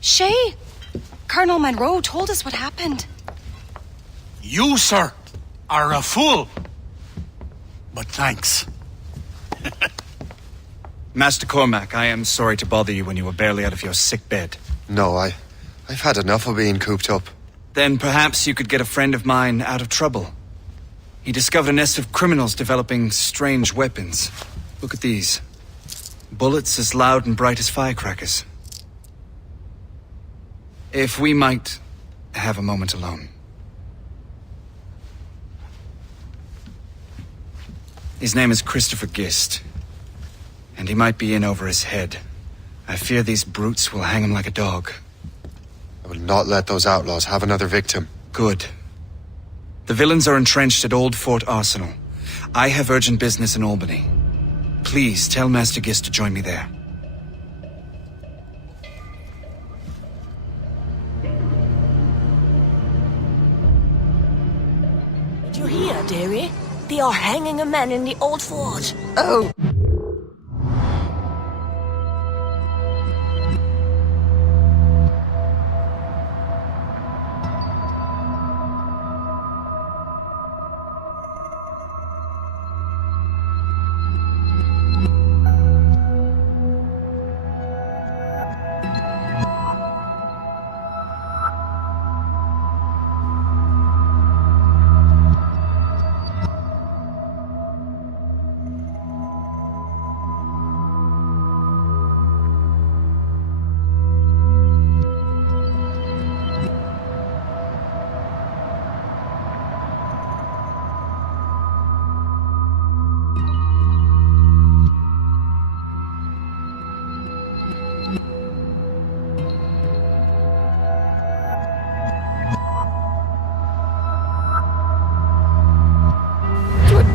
Shay! Colonel Monroe told us what happened. You, sir, are a fool. But thanks. Master Cormac, I am sorry to bother you when you were barely out of your sick bed. No, I've had enough of being cooped up. Then perhaps you could get a friend of mine out of trouble. He discovered a nest of criminals developing strange weapons. Look at these. Bullets as loud and bright as firecrackers. If we might have a moment alone. His name is Christopher Gist. And he might be in over his head. I fear these brutes will hang him like a dog. I will not let those outlaws have another victim. Good. The villains are entrenched at Old Fort Arsenal. I have urgent business in Albany. Please tell Master Gist to join me there. Did you hear, dearie? They are hanging a man in the Old Fort. Oh.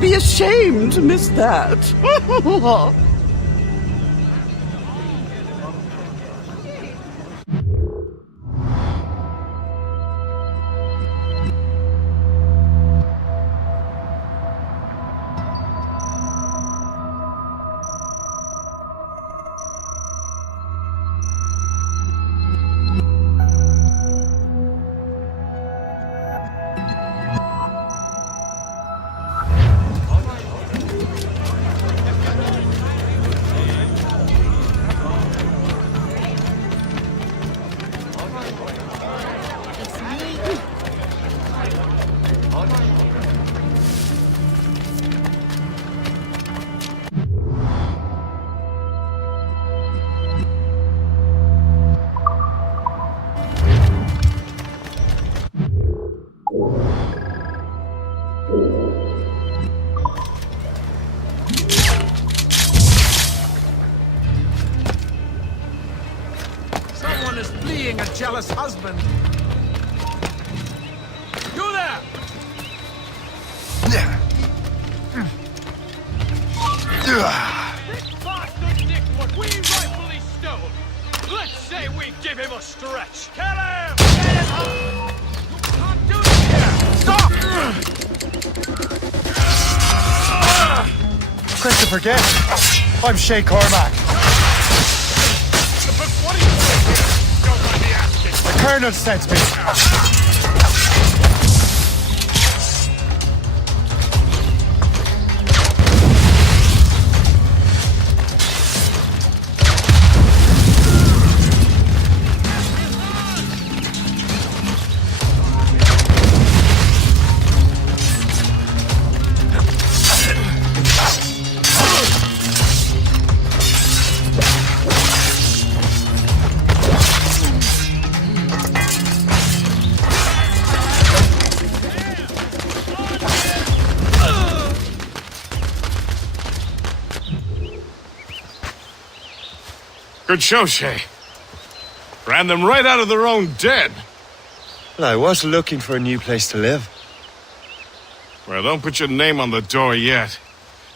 Be ashamed to miss that. Someone is fleeing a jealous husband. You there! This bastard nicked what we rightfully stole. Let's say we give him a stretch. Kill him! Get him up! You can't do this here! Stop! Christopher Gist. I'm Shay Cormac. But what are you doing here? Don't mind me asking. The Colonel sent me. Good show, Shay. Ran them right out of their own den. Well, I was looking for a new place to live. Well, don't put your name on the door yet.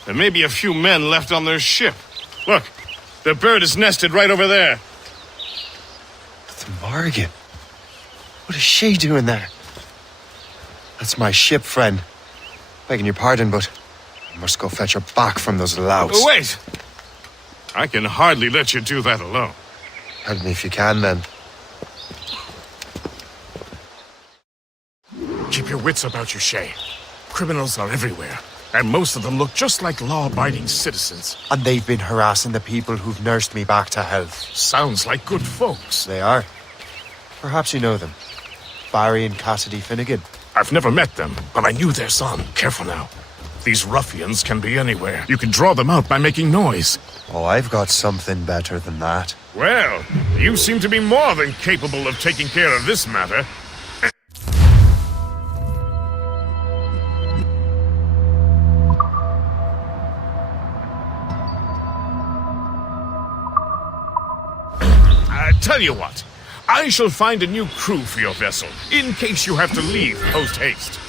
There may be a few men left on their ship. Look, the bird is nested right over there. The Morgan. What is she doing there? That's my ship, friend. Begging your pardon, but I must go fetch her back from those louts. Oh, wait! I can hardly let you do that alone. Help me if you can, then. Keep your wits about you, Shay. Criminals are everywhere, and most of them look just like law-abiding citizens. And they've been harassing the people who've nursed me back to health. Sounds like good folks. They are. Perhaps you know them. Barry and Cassidy Finnegan. I've never met them, but I knew their son. Careful now. These ruffians can be anywhere. You can draw them out by making noise. Oh, I've got something better than that. Well, you seem to be more than capable of taking care of this matter. Tell you what, I shall find a new crew for your vessel, in case you have to leave post-haste.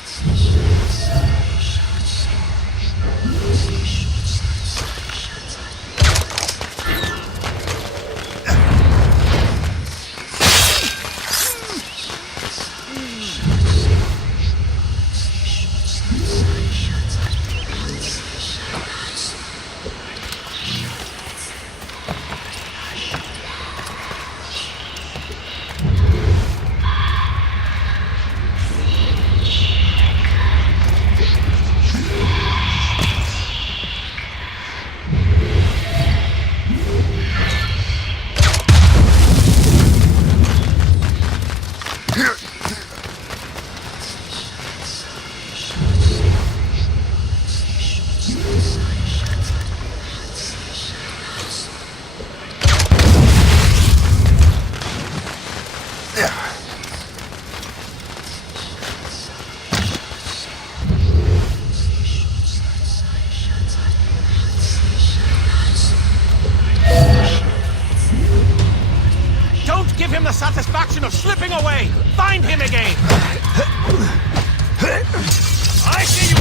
Give him the satisfaction of slipping away! Find him again! I see you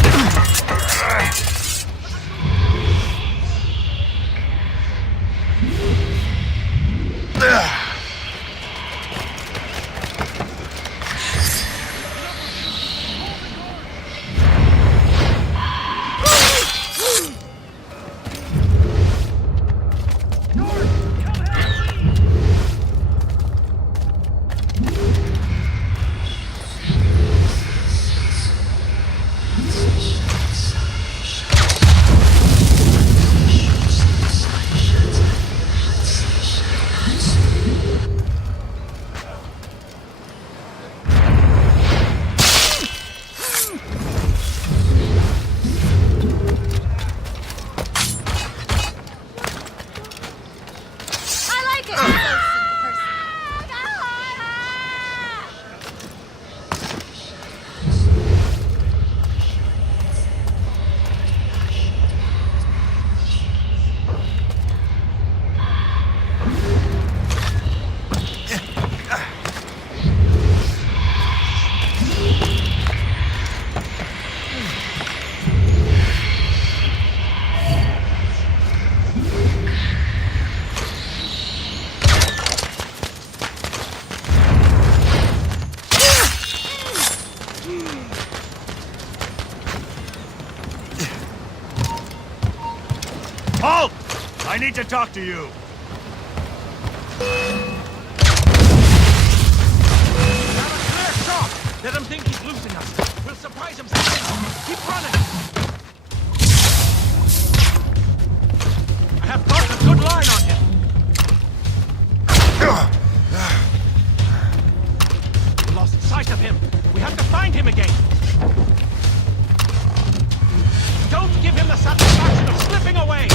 Halt! I need to talk to you. Have a clear shot! Let him think he's losing us. We'll surprise him soon. Keep running! I have got a good line on him. We lost sight of him. We have to find him again. Don't give him the satisfaction of slipping away!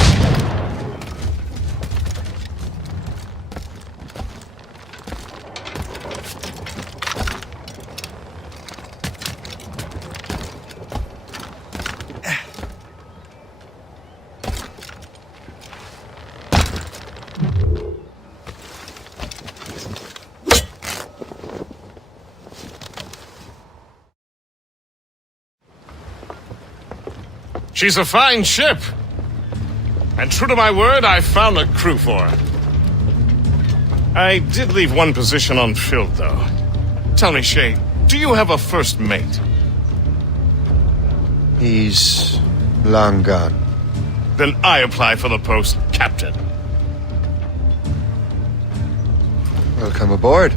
She's a fine ship. And true to my word, I found a crew for her. I did leave one position unfilled, though. Tell me, Shay, do you have a first mate? He's long gone. Then I apply for the post, Captain. Welcome aboard.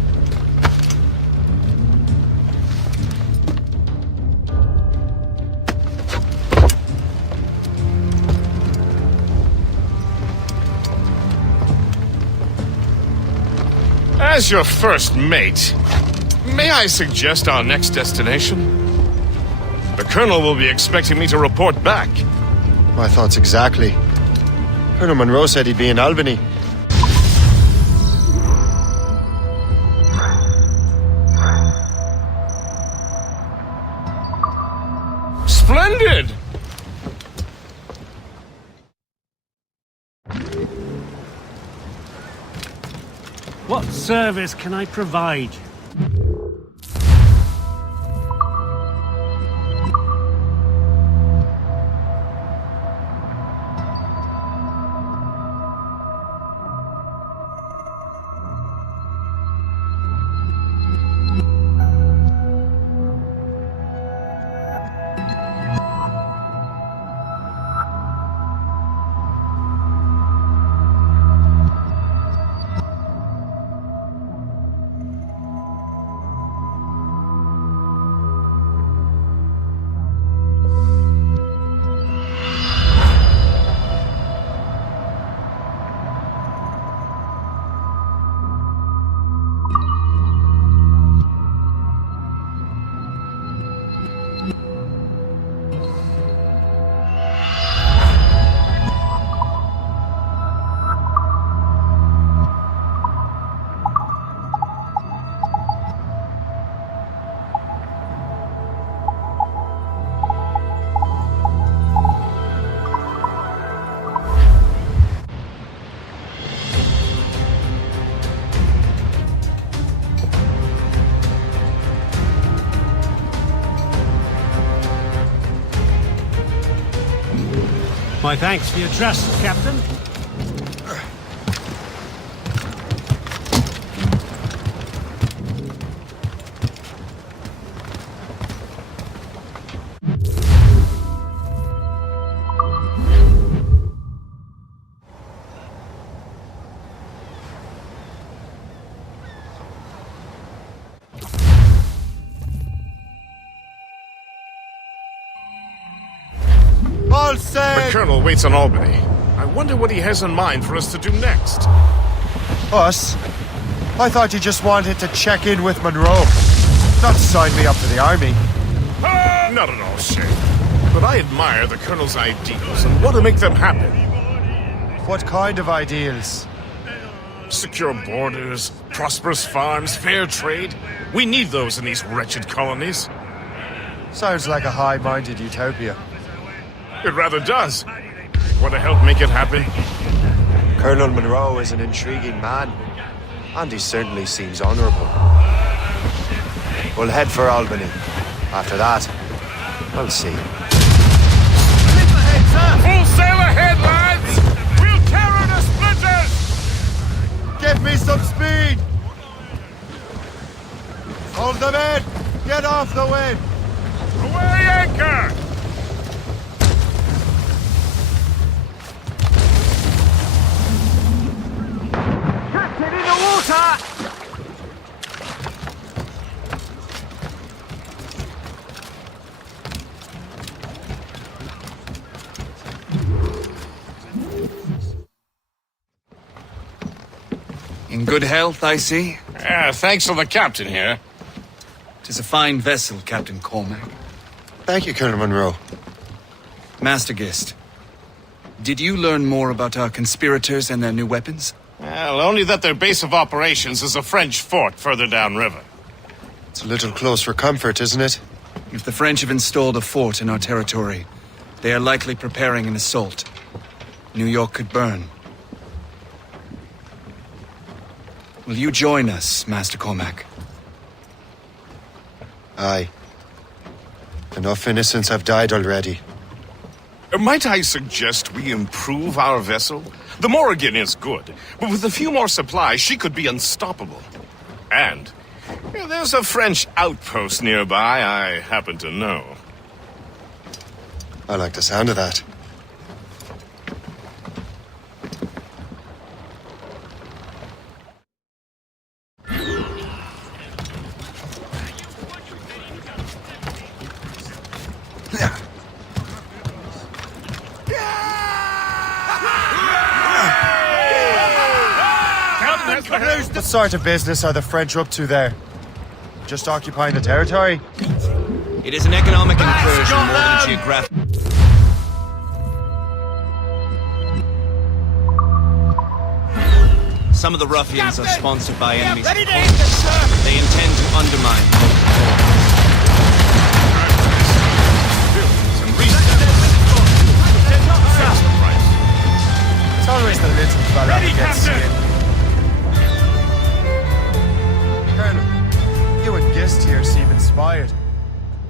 As your first mate, may I suggest our next destination? The Colonel will be expecting me to report back. My thoughts exactly. Colonel Monroe said he'd be in Albany. Splendid! What service can I provide? My thanks for your trust, Captain. All set! The Colonel waits on Albany. I wonder what he has in mind for us to do next. Us? I thought you just wanted to check in with Monroe. Not sign me up for the army. Not at all, Shay. But I admire the Colonel's ideals and want to make them happen. What kind of ideals? Secure borders, prosperous farms, fair trade. We need those in these wretched colonies. Sounds like a high-minded utopia. It rather does. Want to help make it happen? Colonel Monroe is an intriguing man, and he certainly seems honorable. We'll head for Albany. After that, we'll see. Full sail ahead, lads! We'll tear her to splinters! Give me some speed! Hold them in! Get off the wind! Away anchor! Captain, in the water! In good health, I see. Thanks to the captain here. 'Tis a fine vessel, Captain Cormac. Thank you, Colonel Monroe. Master Gist, did you learn more about our conspirators and their new weapons? Well, only that their base of operations is a French fort further downriver. It's a little close for comfort, isn't it? If the French have installed a fort in our territory, they are likely preparing an assault. New York could burn. Will you join us, Master Cormac? Aye. Enough innocents have died already. Might I suggest we improve our vessel? The Morrigan is good, but with a few more supplies, she could be unstoppable. And there's a French outpost nearby I happen to know. I like the sound of that. What sort of business are the French up to there? Just occupying the territory? It is an economic incursion more than a geographic. Some of the ruffians are sponsored by enemies. They intend to undermine. It's always the little fella who gets skinned. Colonel, you and Gist here seem inspired.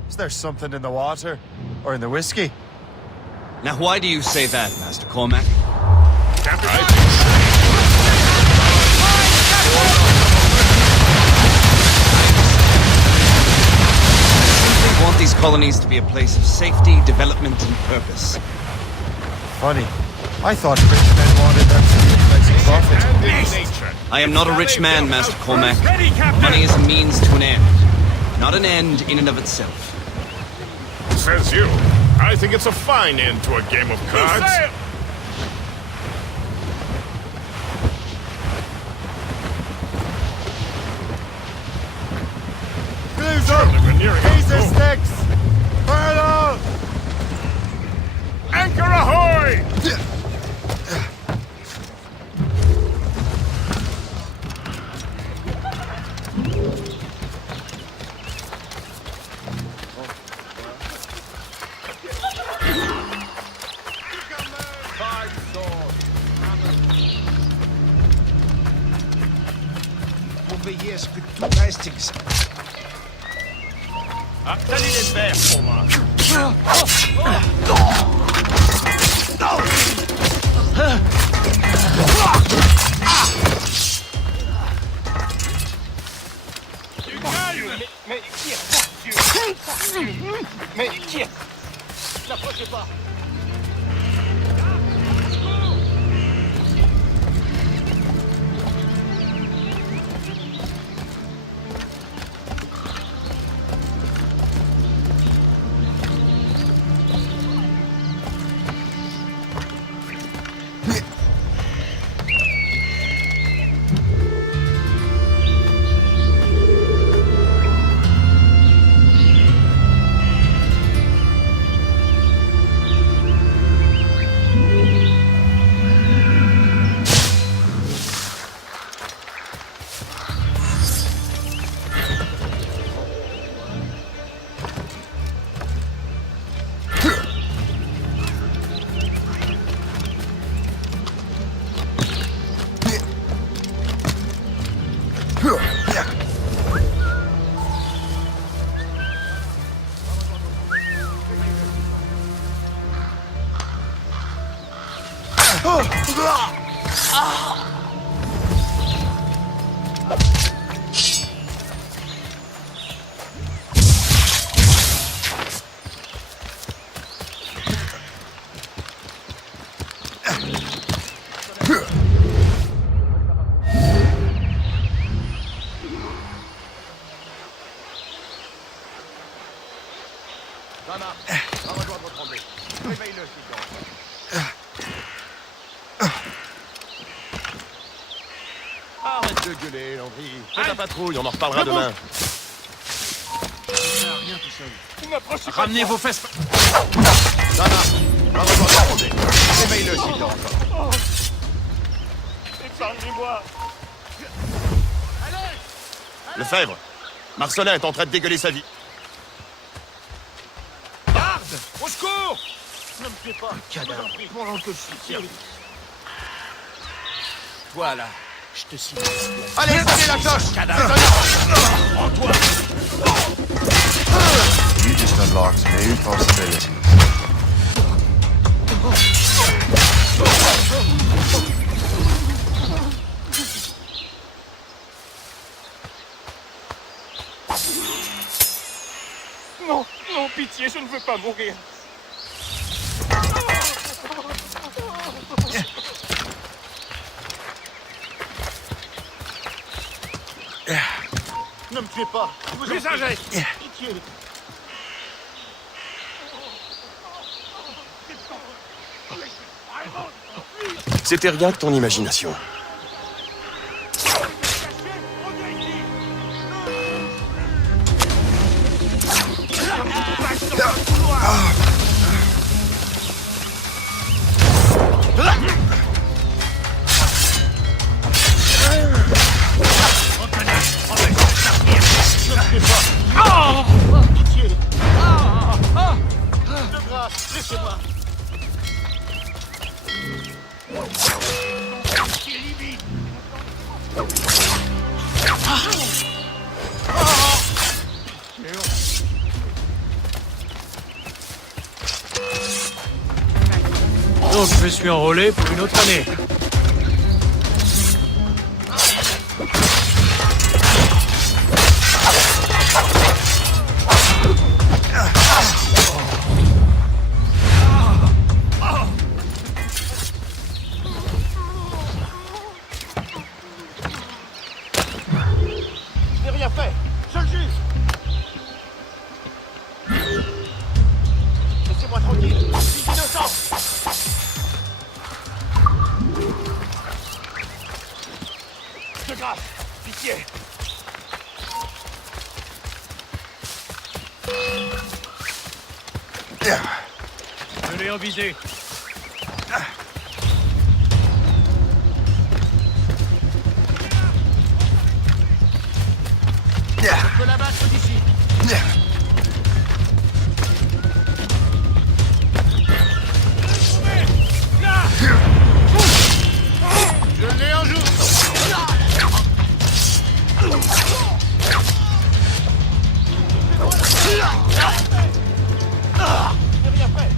Is there something in the water? Or in the whiskey? Now, why do you say that, Master Cormac? I want these colonies to be a place of safety, development, and purpose. Funny. I thought rich men wanted them to be a place of profit. I am not a rich man, Master Cormac. Money is a means to an end, not an end in and of itself. Says you. I think it's a fine end to a game of cards. Blues up! Pieces sticks! Colonel! Anchor ahoy! Salut les verts pour moi. Mais qui est... N'approchez pas. Arrête de gueuler, Landry. Fais ta patrouille, on en reparlera demain. Ramenez vos fesses. Ça va. Va rejoindre Landry. Réveille-le s'il dort encore. Épargnez-moi. Lefebvre, Marcelin est en train de dégueuler sa vie. Garde! Au secours! Ne me tuez pas. Un cadavre. Pendant que je suis tiens. Voilà. Je te signe. Allez, prenez la cloche! Cadavre. Rends-toi. You just unlocked new possibilities. Non, non, pitié, je ne veux pas mourir. Ne me tuez pas. Je vous en prie. Pitié. C'était rien que ton imagination. Donc je me suis enrôlé pour une autre année. Je n'ai rien fait. Je le juge. Laissez-moi tranquille. Je suis innocent. De grâce. Pitié. Je l'ai en visée. Je peux l'abattre d'ici. Je l'ai en joue. Je n'ai rien fait.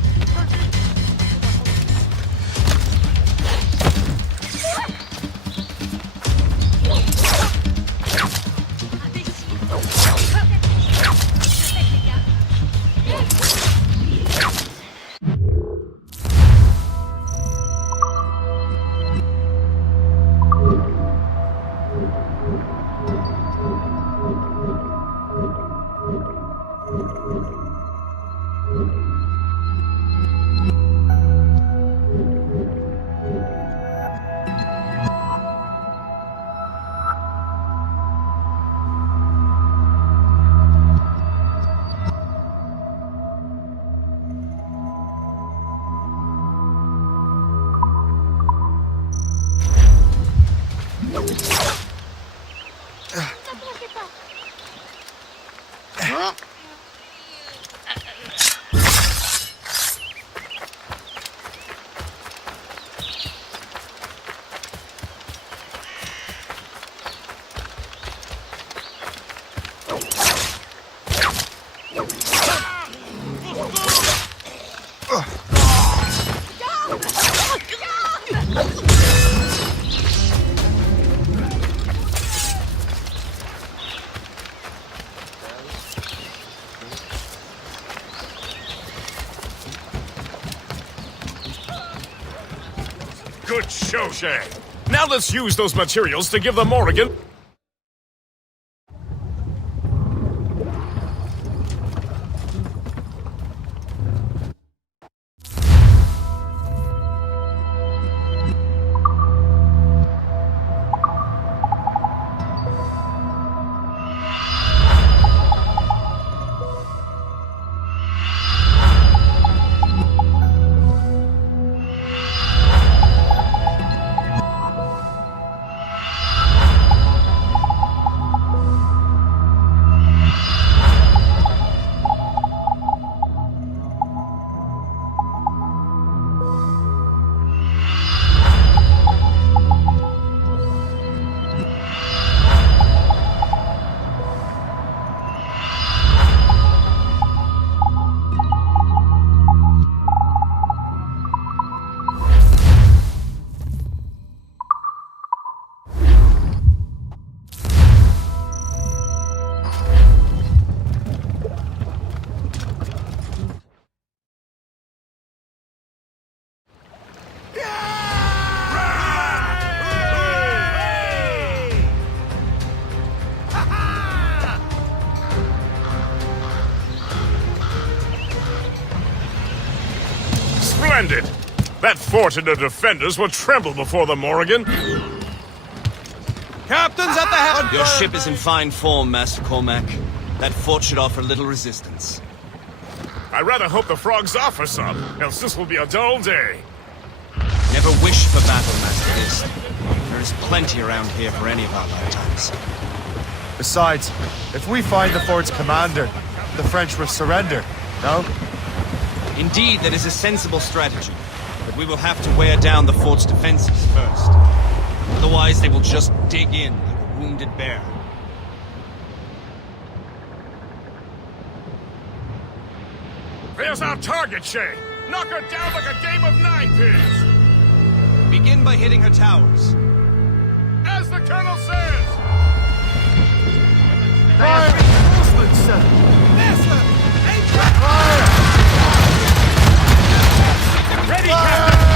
Good show, Shay. Now let's use those materials to give the Morrigan... Splendid! That fort and the defenders will tremble before the Morrigan. Captain's at the head! Your ship is in fine form, Master Cormac. That fort should offer little resistance. I rather hope the frogs offer some, else this will be a dull day. Never wish for battle, Master Ist. There is plenty around here for any of our lifetimes. Besides, if we find the fort's commander, the French will surrender, no? Indeed, that is a sensible strategy. But we will have to wear down the fort's defenses first. Otherwise, they will just dig in like a wounded bear. There's our target, Shay. Knock her down like a game of ninepins! Begin by hitting her towers. As the Colonel says! Fire! Reinforcements, sir! Fire! Ready, Captain!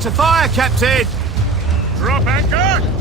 To fire, Captain! Drop anchor!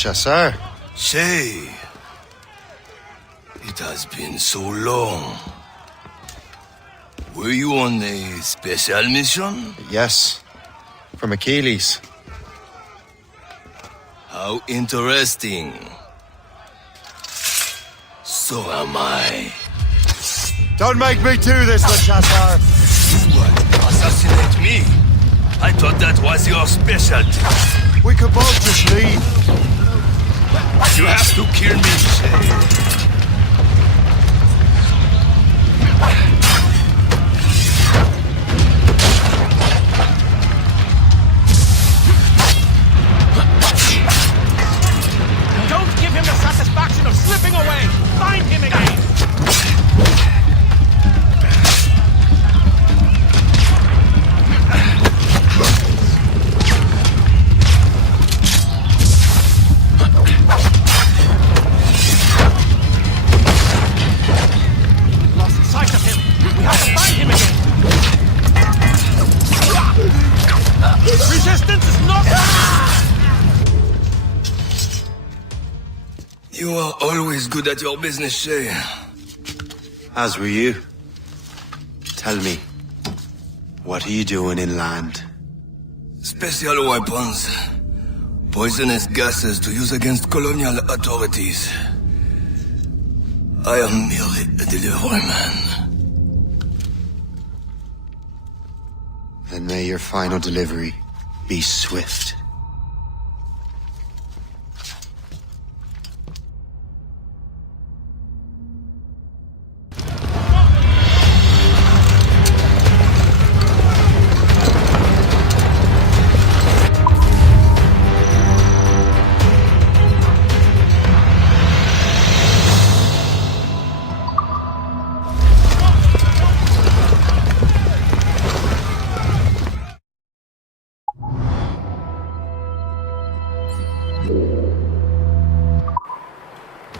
Chasseur. Shay, it has been so long. Were you on a special mission? Yes, from Achilles. How interesting. So am I. Don't make me do this, Le Chasseur. You assassinate me? I thought that was your specialty. We could both just leave. You have to kill me, Shay. Don't give him the satisfaction of slipping away! Find him again! always good at your business, Shay. As were you. Tell me, what are you doing inland? Special weapons. Poisonous gases to use against colonial authorities. I am merely a delivery man. Then may your final delivery be swift.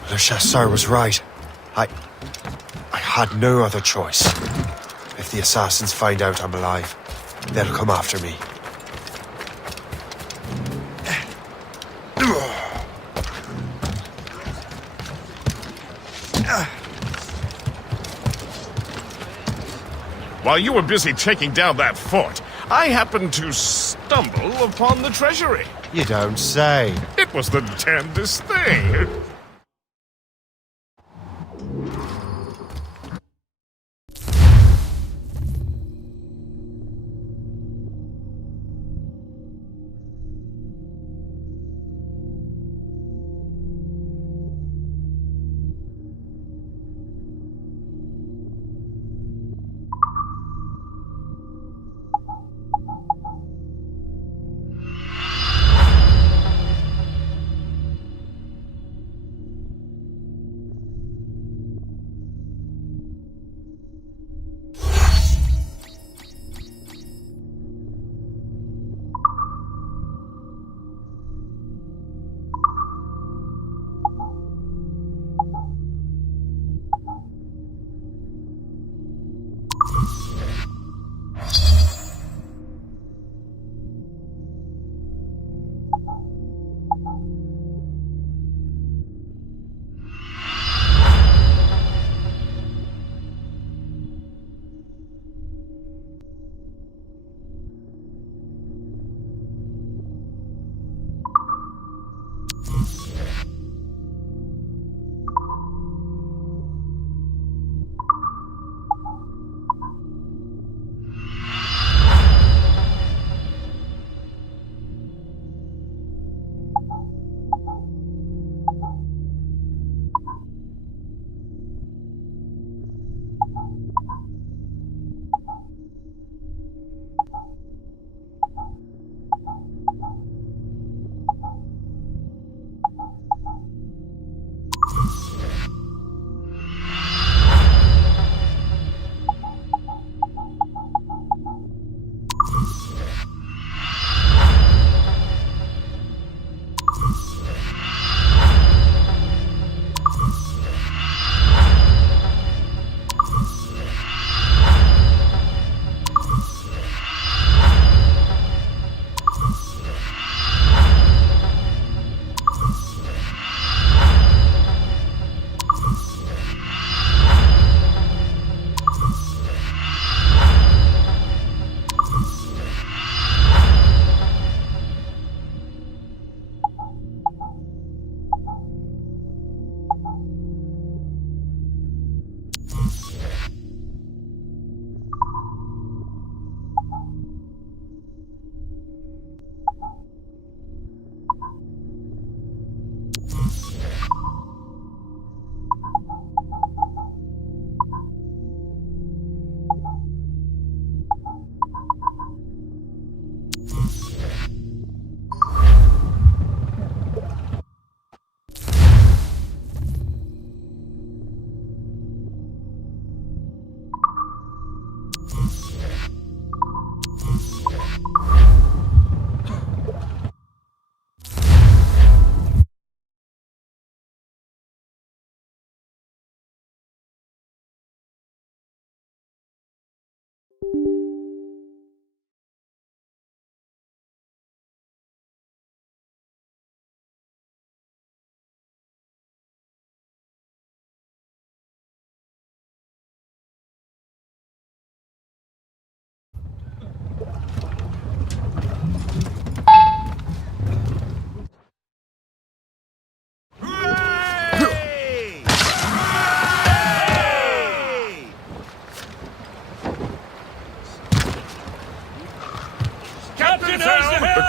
Le Chasseur was right. I had no other choice. If the assassins find out I'm alive, they'll come after me. While you were busy taking down that fort, I happened to stumble upon the treasury. You don't say. It was the damnedest thing.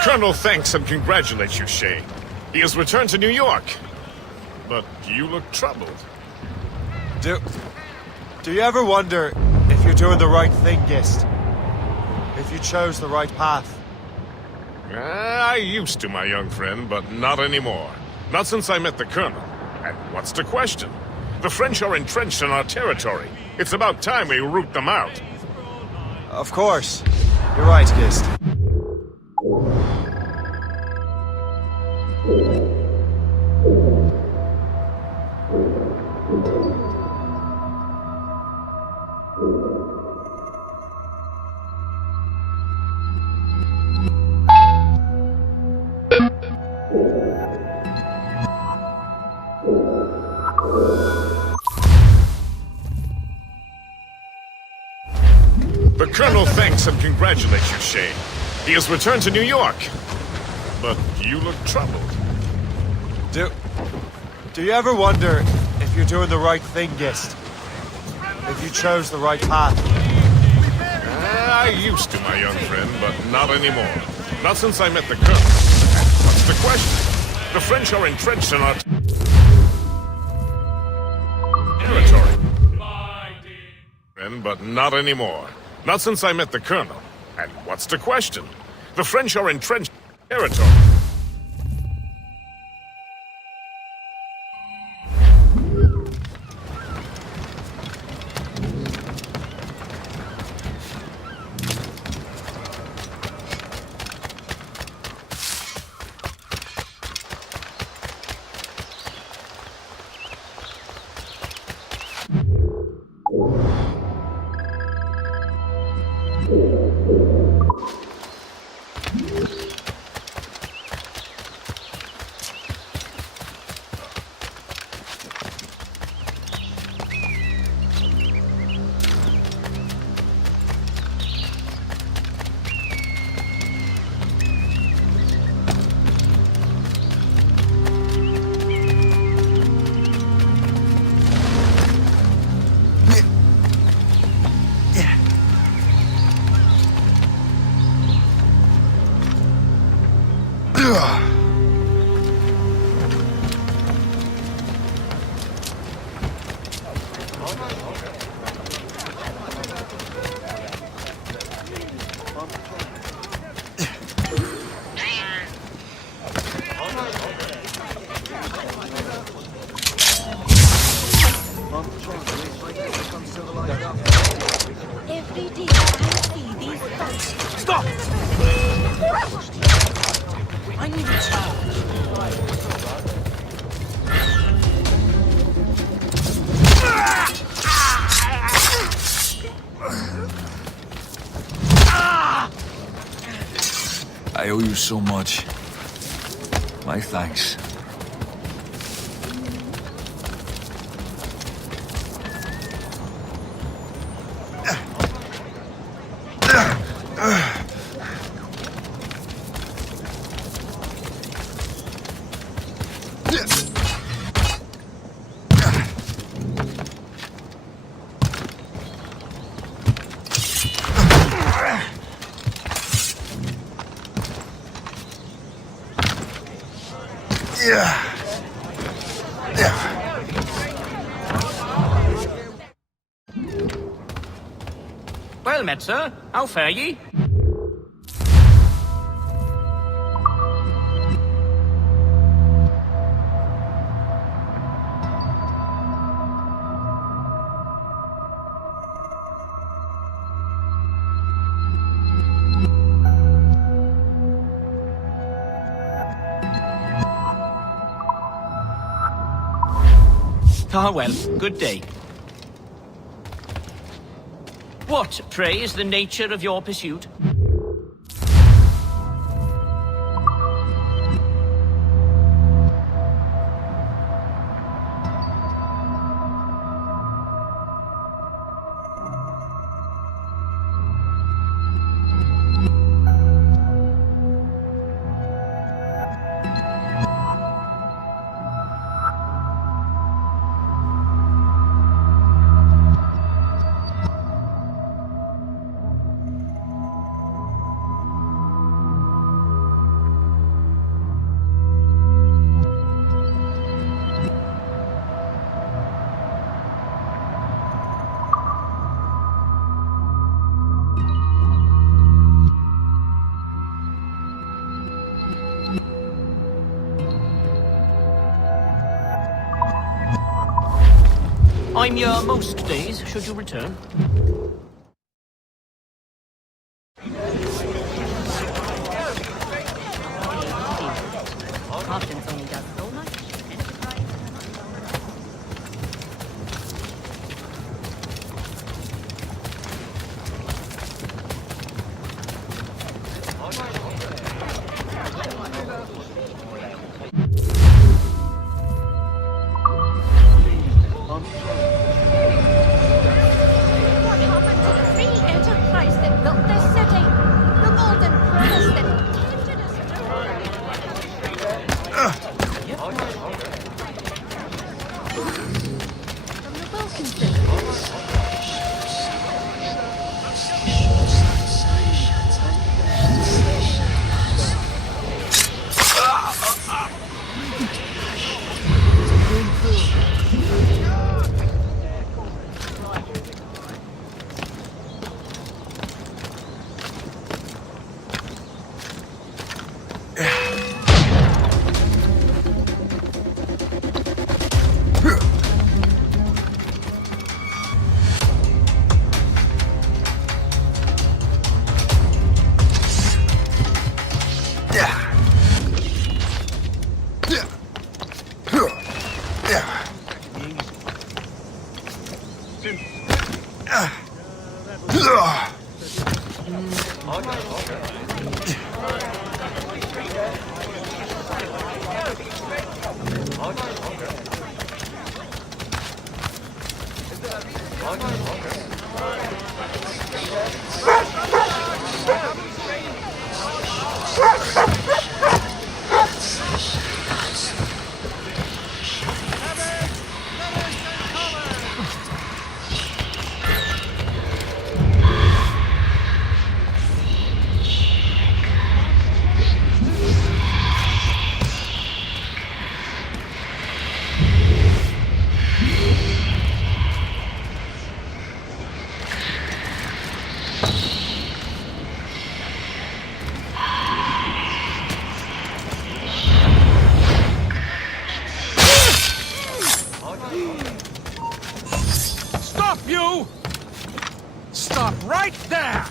Colonel thanks and congratulates you, Shay. He has returned to New York. But you look troubled. Do you ever wonder if you're doing the right thing, Gist? If you chose the right path? I used to, my young friend, but not anymore. Not since I met the Colonel. And what's the question? The French are entrenched in our territory. It's about time we root them out. Of course. You're right, Gist. The Colonel thanks and congratulates you, Shay. He has returned to New York. But you look troubled. Do you ever wonder if you're doing the right thing, Gist? If you chose the right path? I used to, my young friend, but not anymore. Not since I met the Colonel. What's the question? The French are entrenched in our territory. But not anymore. Not since I met the Colonel. And what's the question? The French are entrenched in territory. Every day I see these thugs. Stop! I need a charge. I owe you so much. My thanks. Well met, sir. How fare ye? Ah, well, good day. What, pray, is the nature of your pursuit? I'm your most days, should you return. Captain's only does so much. What happened to the free enterprise that built this city? The golden promise that tempted us from the Wilkinson. Stop, you! Stop right there!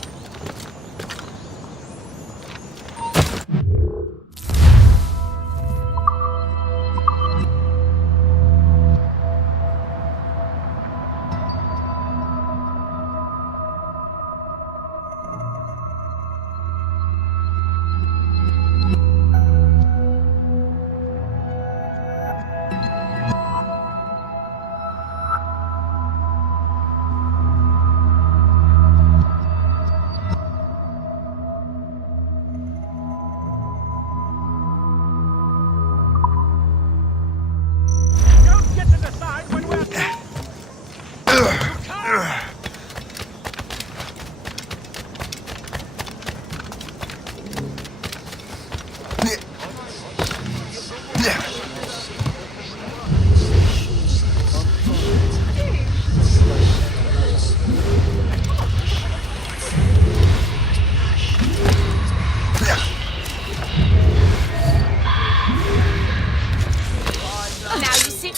Now you see.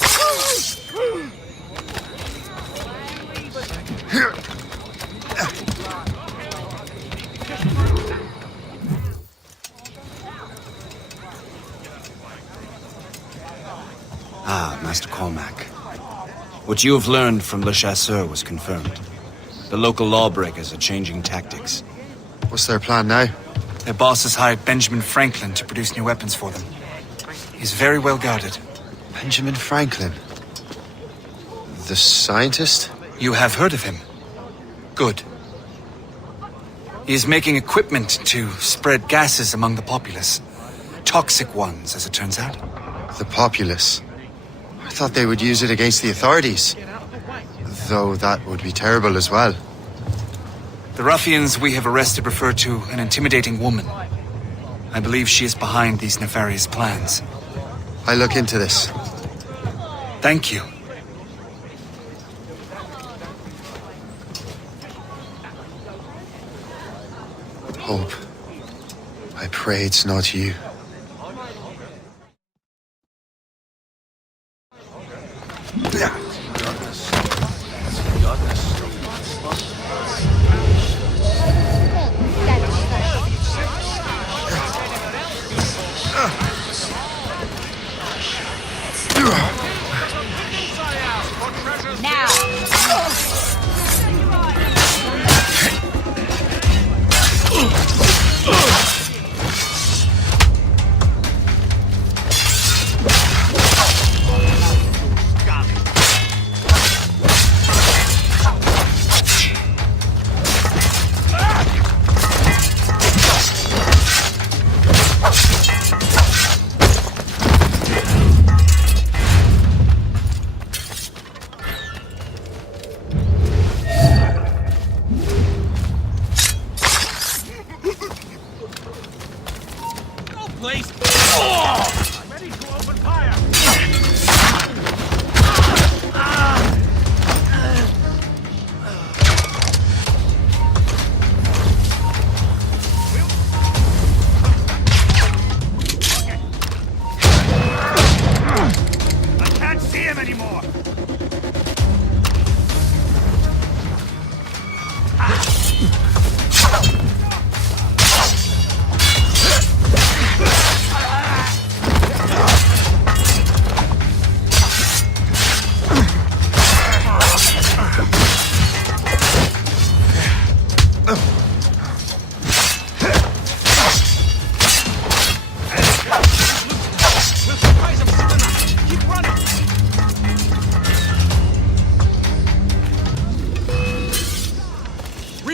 Ah, Master Cormac. What you have learned from Le Chasseur was confirmed. The local lawbreakers are changing tactics. What's their plan now? Their boss has hired Benjamin Franklin to produce new weapons for them. He's very well guarded. Benjamin Franklin? The scientist? You have heard of him? Good. He is making equipment to spread gases among the populace. Toxic ones, as it turns out. The populace? I thought they would use it against the authorities. Though that would be terrible as well. The ruffians we have arrested refer to an intimidating woman. I believe she is behind these nefarious plans. I look into this. Thank you. Hope. I pray it's not you.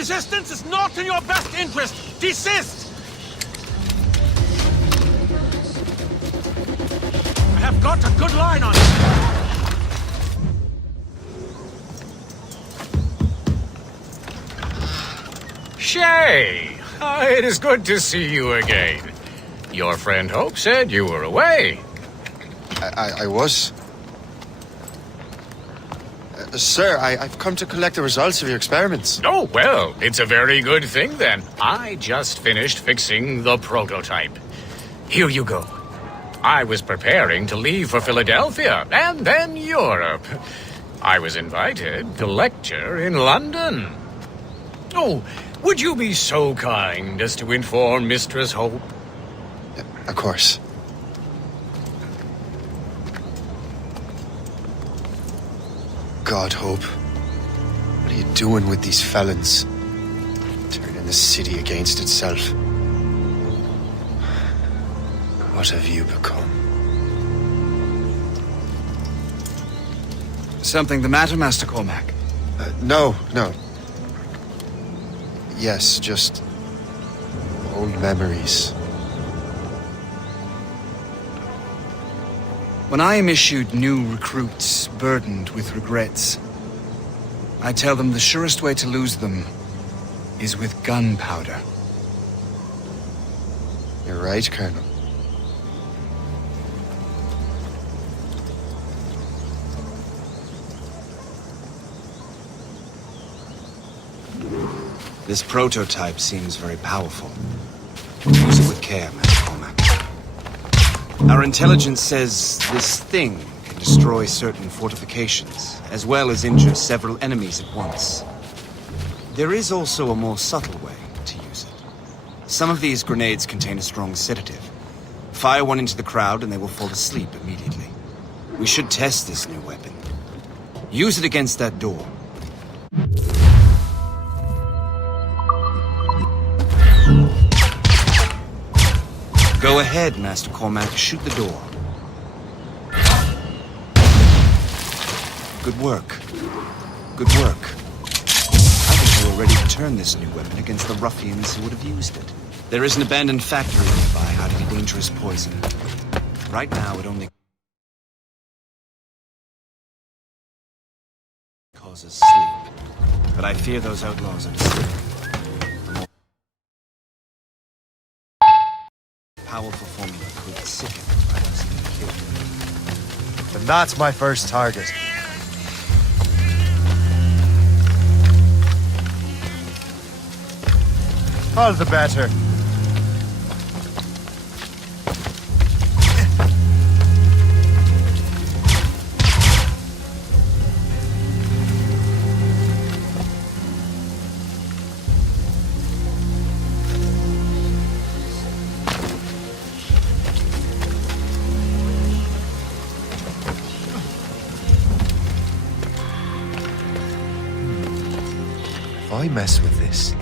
Resistance is not in your best interest! Desist! I have got a good line on you. Shay! It is good to see you again. Your friend Hope said you were away. I was. Sir, I've come to collect the results of your experiments. Oh, well, it's a very good thing then. I just finished fixing the prototype. Here you go. I was preparing to leave for Philadelphia and then Europe. I was invited to lecture in London. Oh, would you be so kind as to inform Mistress Hope? Of course. God, Hope. What are you doing with these felons? Turning the city against itself. What have you become? Something the matter, Master Cormac? No. Yes, just old memories. When I am issued new recruits burdened with regrets, I tell them the surest way to lose them is with gunpowder. You're right, Colonel. This prototype seems very powerful. Use it with care, Master Cormac. Our intelligence says this thing can destroy certain fortifications, as well as injure several enemies at once. There is also a more subtle way to use it. Some of these grenades contain a strong sedative. Fire one into the crowd and they will fall asleep immediately. We should test this new weapon. Use it against that door. Go ahead, Master Cormac. Shoot the door. Good work. Good work. I think we're ready to turn this new weapon against the ruffians who would have used it. There is an abandoned factory nearby hiding a dangerous poison. Right now, it only causes sleep. But I fear those outlaws are deceived. Powerful formula could sicken, perhaps even kill you. And that's my first target. All the better. If I mess with this,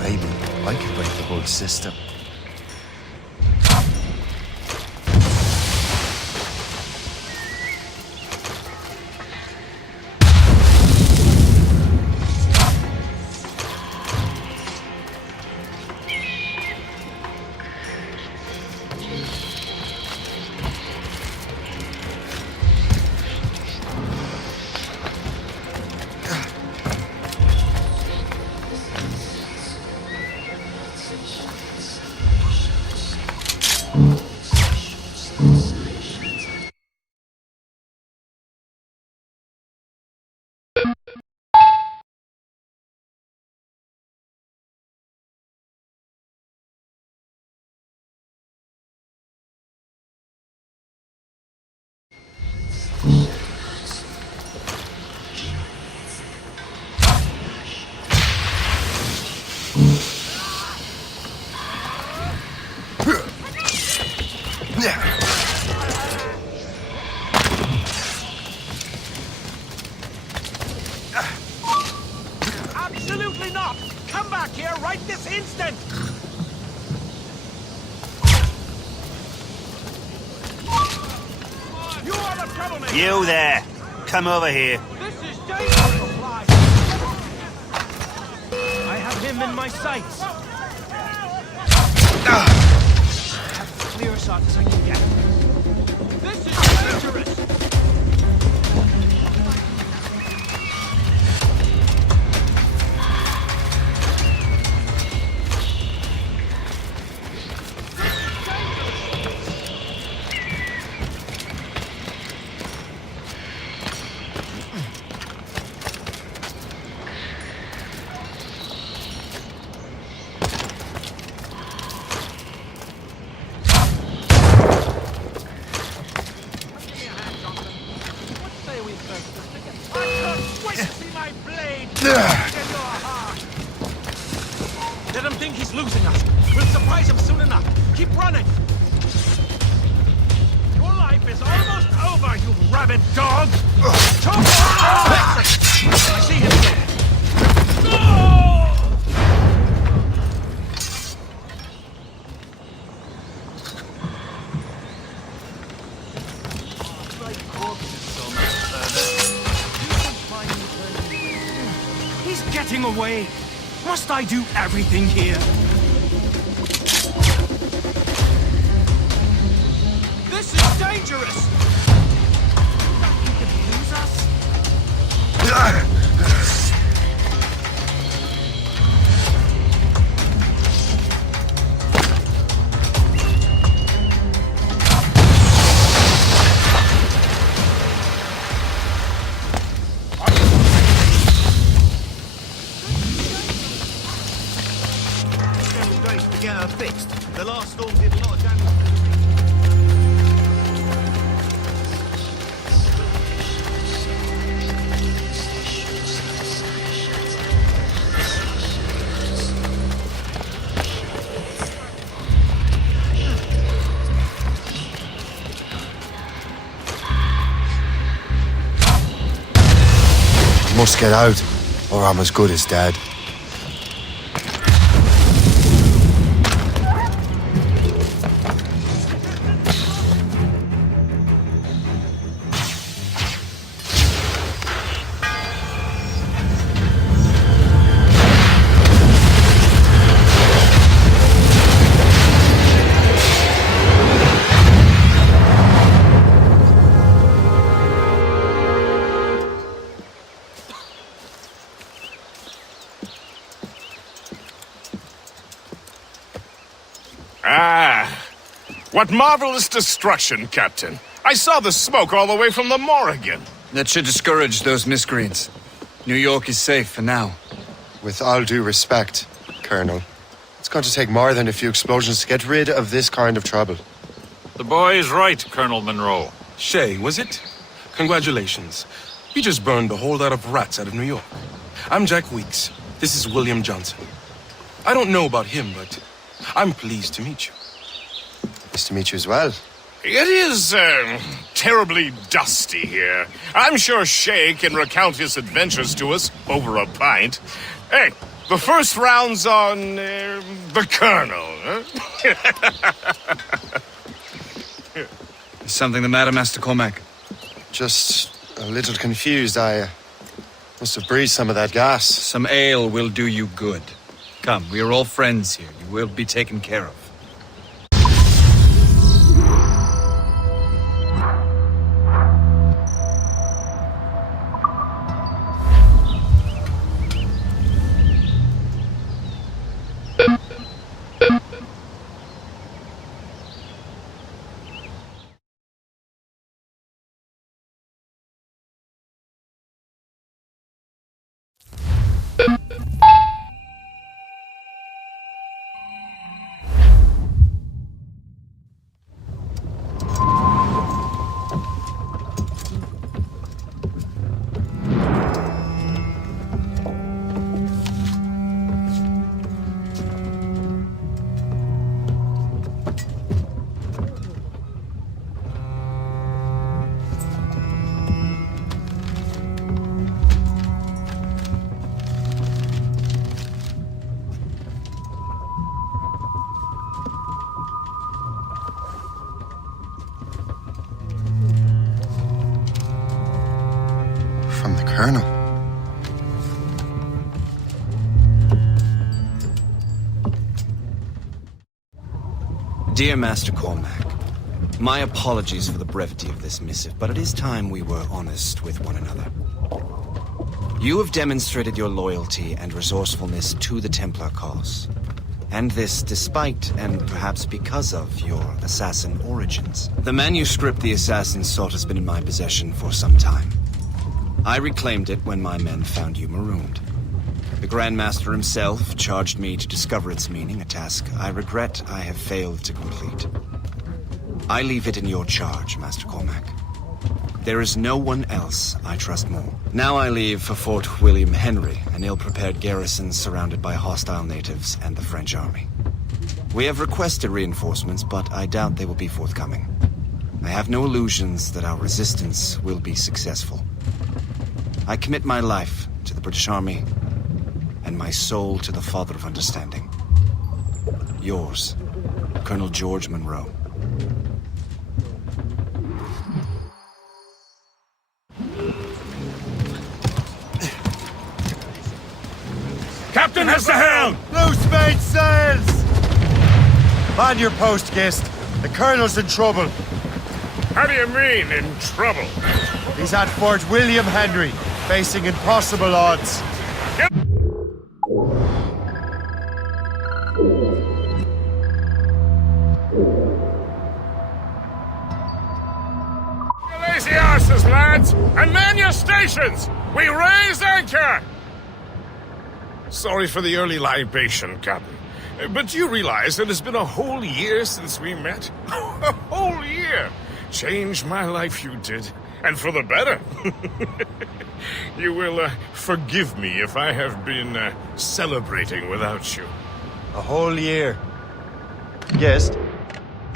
maybe I can break the whole system. Absolutely not! Come back here right this instant! You are the troublemaker! You there! Come over here. This is dangerous, Fly! I have him in my sights. Have as clear a shot as I can get. This is treacherous! Let him think he's losing us. We'll surprise him soon enough. Keep running. Your life is almost over, you rabid dog. I see him there. He's getting away. Must I do everything here? This is dangerous! You think he can lose us? Fixed. The last storm did a lot of damage. Must get out, or I'm as good as dead. What marvelous destruction, Captain. I saw the smoke all the way from the Morrigan. That should discourage those miscreants. New York is safe for now. With all due respect, Colonel, it's going to take more than a few explosions to get rid of this kind of trouble. The boy is right, Colonel Monroe. Shay, was it? Congratulations. We just burned a whole lot of rats out of New York. I'm Jack Weeks. This is William Johnson. I don't know about him, but I'm pleased to meet you. Nice to meet you as well. It is, terribly dusty here. I'm sure Shay can recount his adventures to us over a pint. Hey, the first round's on, the Colonel, huh? Is something the matter, Master Cormac? Just a little confused. I must have breathed some of that gas. Some ale will do you good. Come, we are all friends here. You will be taken care of. Dear Master Cormac, my apologies for the brevity of this missive, but it is time we were honest with one another. You have demonstrated your loyalty and resourcefulness to the Templar cause. And this despite, and perhaps because of, your assassin origins. The manuscript the assassins sought has been in my possession for some time. I reclaimed it when my men found you marooned. The Grand Master himself charged me to discover its meaning, a task I regret I have failed to complete. I leave it in your charge, Master Cormac. There is no one else I trust more. Now I leave for Fort William Henry, an ill-prepared garrison surrounded by hostile natives and the French army. We have requested reinforcements, but I doubt they will be forthcoming. I have no illusions that our resistance will be successful. I commit my life to the British Army, and my soul to the Father of Understanding. Yours, Colonel George Monroe. Captain has the helm! Loose mainsails! Man your post, Gist. The Colonel's in trouble. How do you mean, in trouble? He's at Fort William Henry, facing impossible odds. Lazy arses, lads! And man your stations! We raise anchor! Sorry for the early libation, Captain. But you realize it has been a whole year since we met? A whole year! Changed my life, you did. And for the better. You will forgive me if I have been celebrating without you. A whole year. Gist,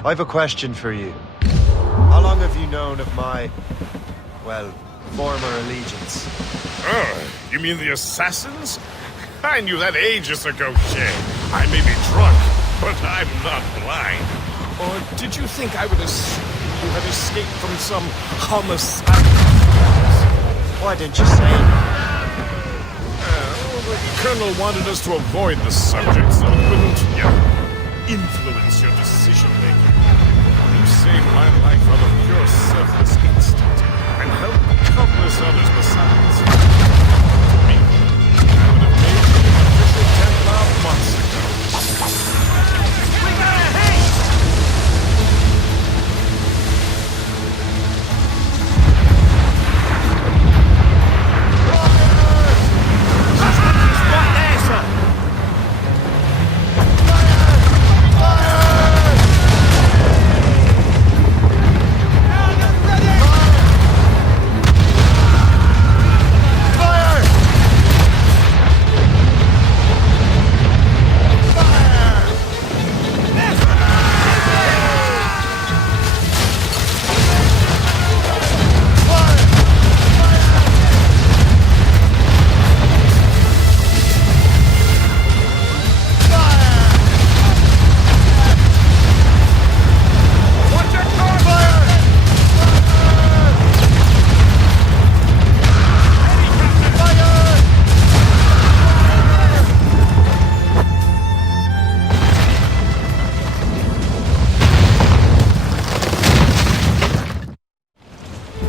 I've a question for you. How long have you known of my, well, former allegiance? Oh, you mean the Assassins? I knew that ages ago, Shay. I may be drunk, but I'm not blind. Or did you think I would assume you had escaped from some homicide? Why didn't you say it? The Colonel wanted us to avoid the subject, so it wouldn't, influence your decision-making. You saved my life out of pure selfless instinct, and helped countless others besides. To me, I would have made you an official Templar months ago. We got a haste!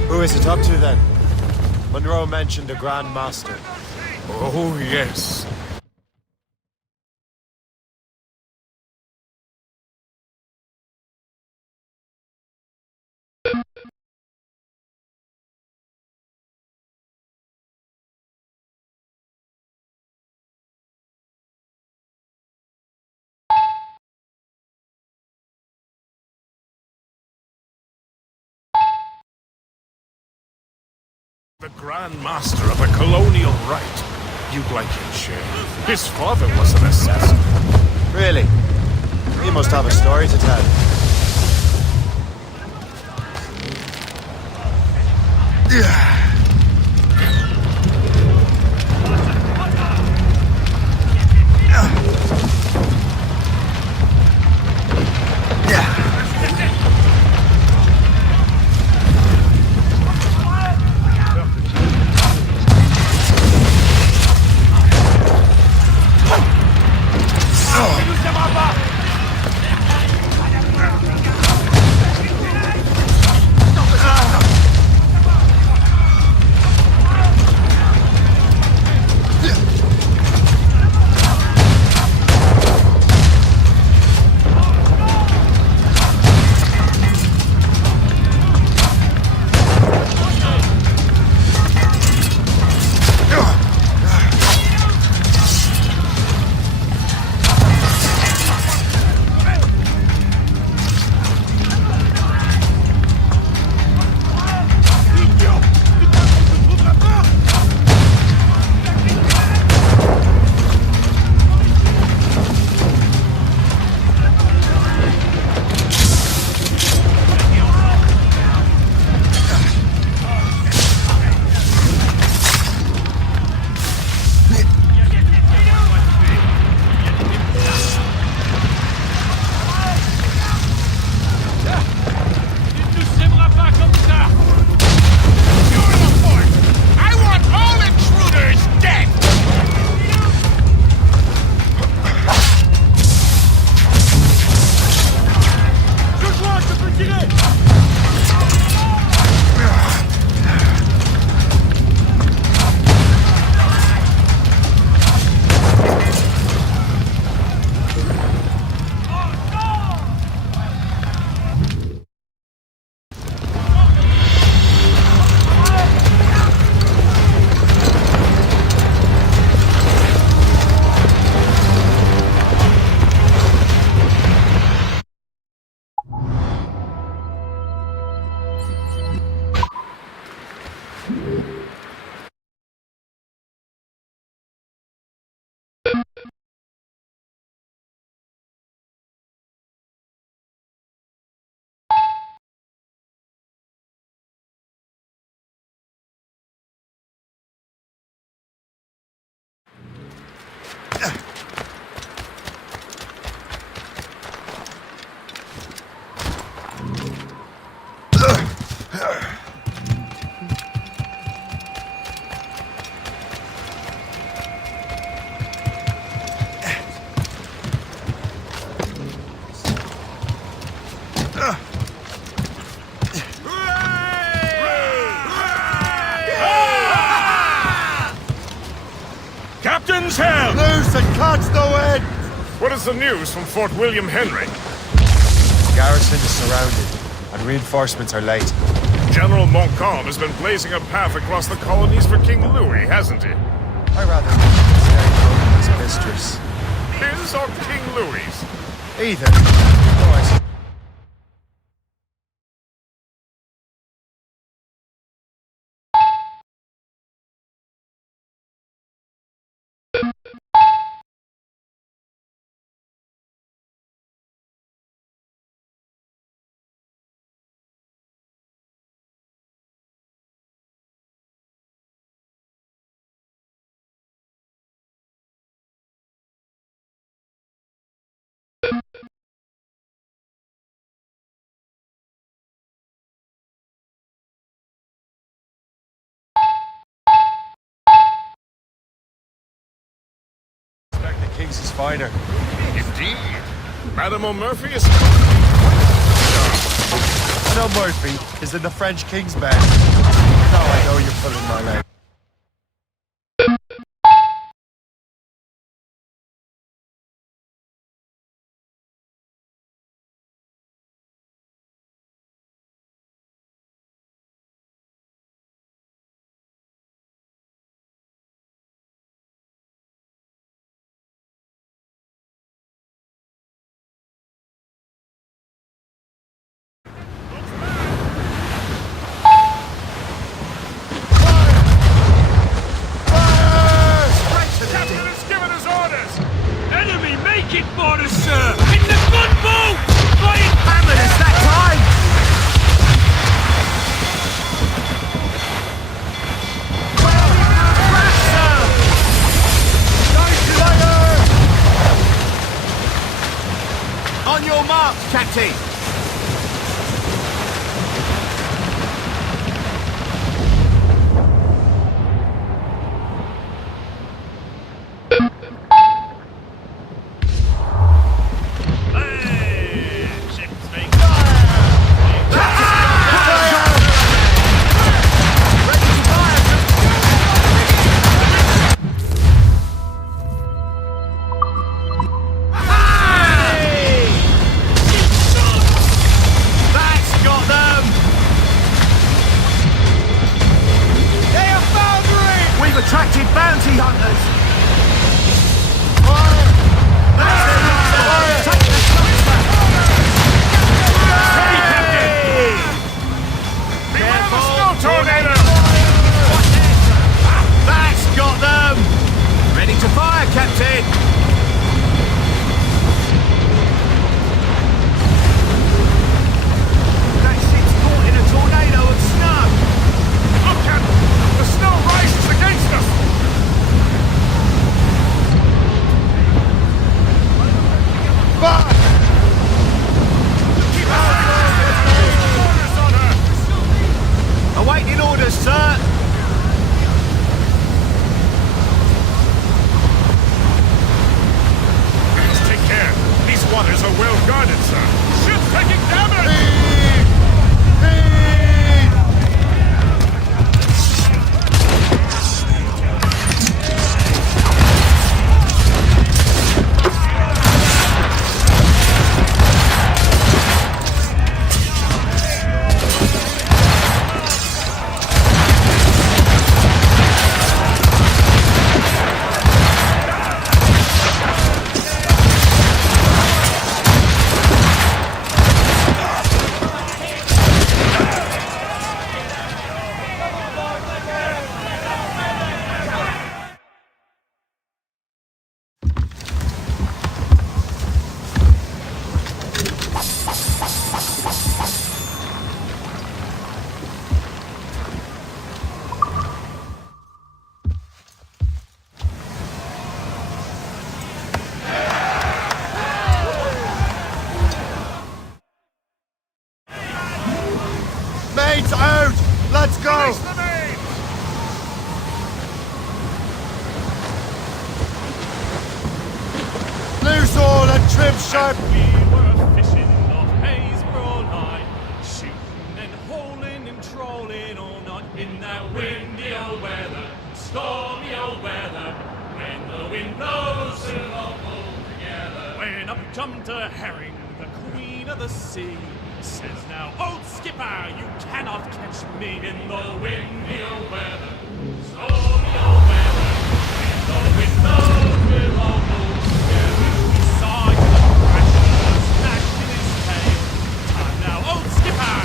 Who is it up to then? Monroe mentioned a Grand Master. Oh, yes. The Grand Master of a colonial rite. You'd like him, Shay. His father was an assassin. Really? He must have a story to tell. and catch the wind! What is the news from Fort William Henry? The garrison is surrounded, and reinforcements are late. General Montcalm has been blazing a path across the colonies for King Louis, hasn't he? I rather stay his mistress. His or King Louis's? Either. Of course. The King's is finer. Indeed. Madame O'Murphy is... Madame Murphy is in the French King's bed. Now I know you're pulling my leg. Make it for us, sir! In the gunboat! Flying hammered, it's that time! On your marks, Captain! Attracted bounty hunters! Beware the snow tornado! That's got them! Ready to fire, Captain! That ship's caught in a tornado of snow! Look, Captain! The snow rises against us! Back! Awaiting orders, sir! Please take care. These waters are well guarded, sir. Ship's taking damage! Mates out! Let's go! Loose all and trim sharp! We were fishing off Haysborough line, shooting and hauling and trawling all night in that windy old weather, stormy old weather, when the wind blows jumped a herring, the queen of the sea. Says now, old skipper, you cannot catch me in the windy old weather, stormy old weather. In the windows will all move. Besides the pressure smashed in his tail. Time now, old skipper,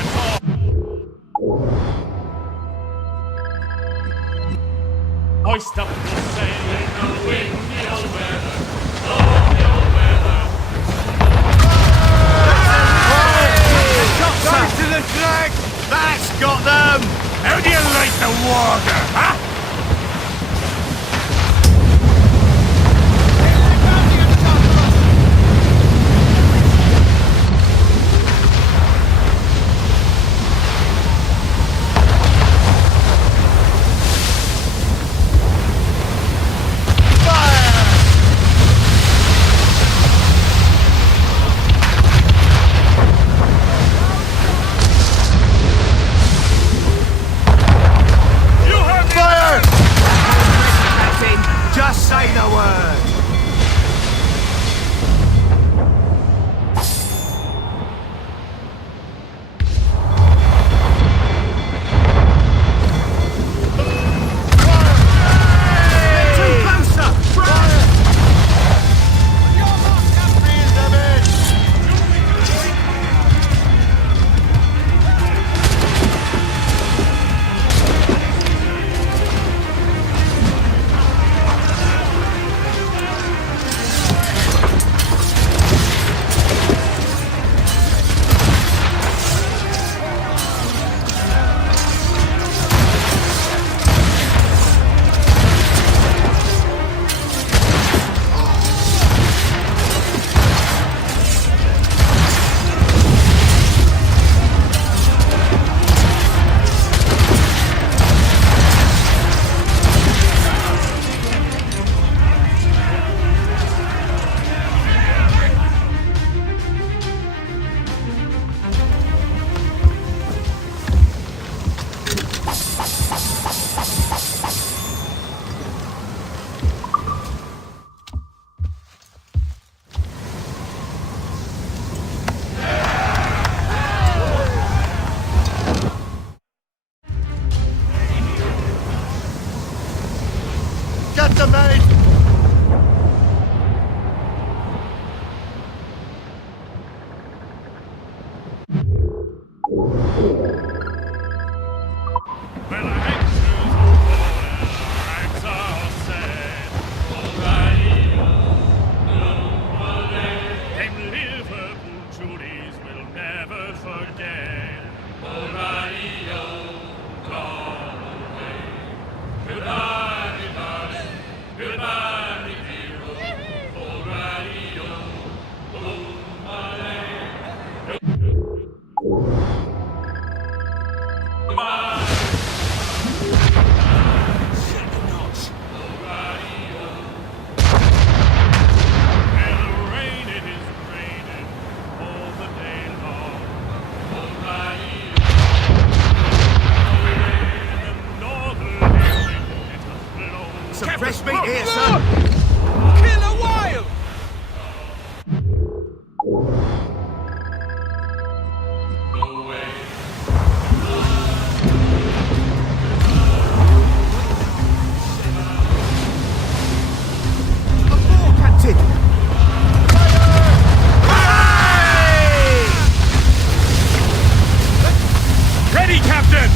hoist up the sail in the windy old weather, stormy old weather. Go to the track! That's got them! How do you like the water, huh? Just say the word! Too closer! Get the mate! Some fresh meat here, son! Killer whale! Aboard, Captain! Ready, Captain!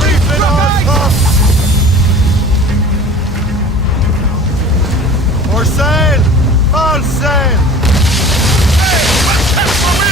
Brief it on, boss! Or sail! All sail! Hey, what's that for me?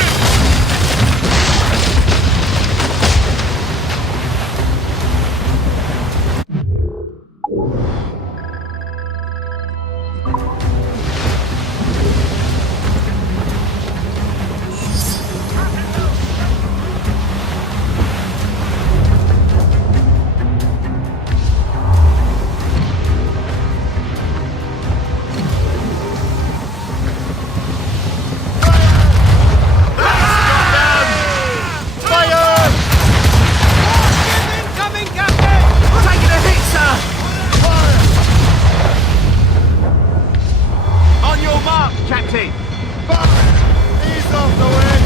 Captain! Ease off the wind!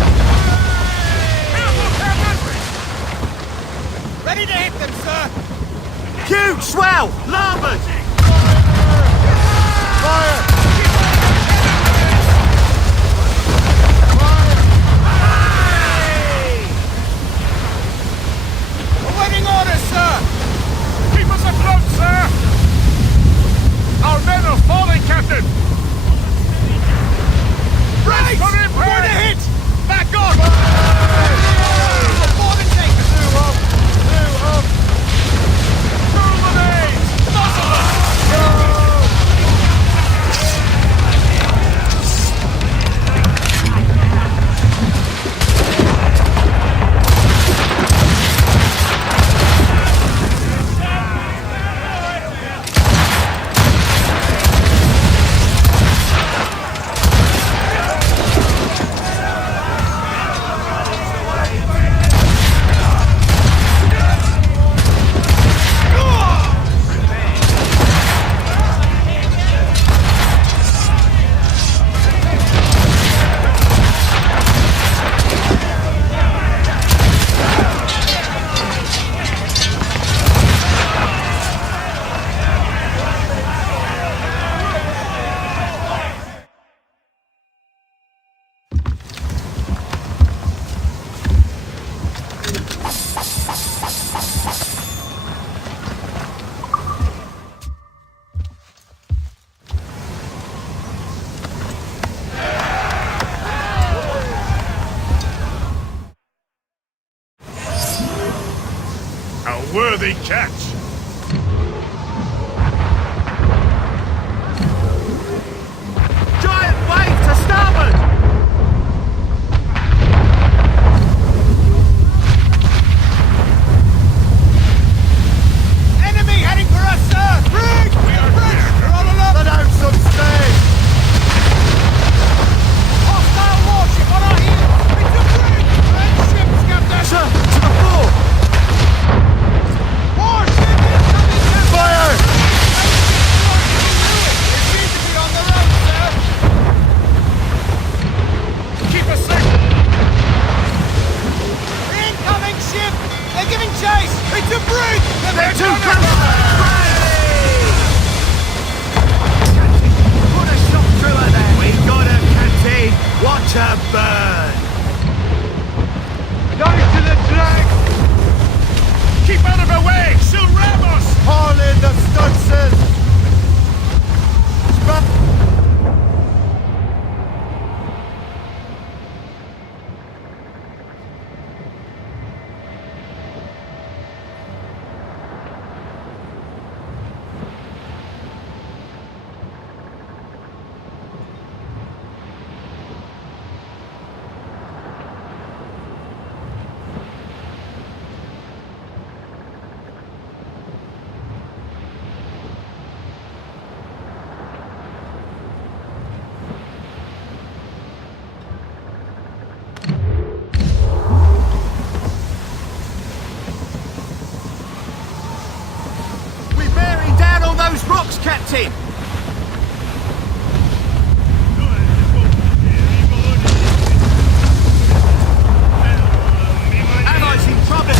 Ready to hit them, sir! Huge swell! Larboard! Fire! Awaiting orders, sir! Keep us afloat, sir! Our men are falling, Captain! Right! Come in, We're going to hit! Back on! More than take! Two up! A worthy catch! Giant wave to starboard! Enemy heading for us, sir! Brig! We're all along! Let out some steam! Hostile warship on our heels! It's a brig! Red ships, Captain! Sir, to the fore! Warship incoming, Captain! Fire! They seem to be on the road, sir! Keep us safe! Incoming ship! They're giving chase! It's a brig! They're too close! Put a shot through her there! We got her, Captain! Watch her burn! Go to the drag! Keep out of her way! She'll ram us! Haul in the stunsail! We're bearing down on those rocks, Captain! Allies in trouble!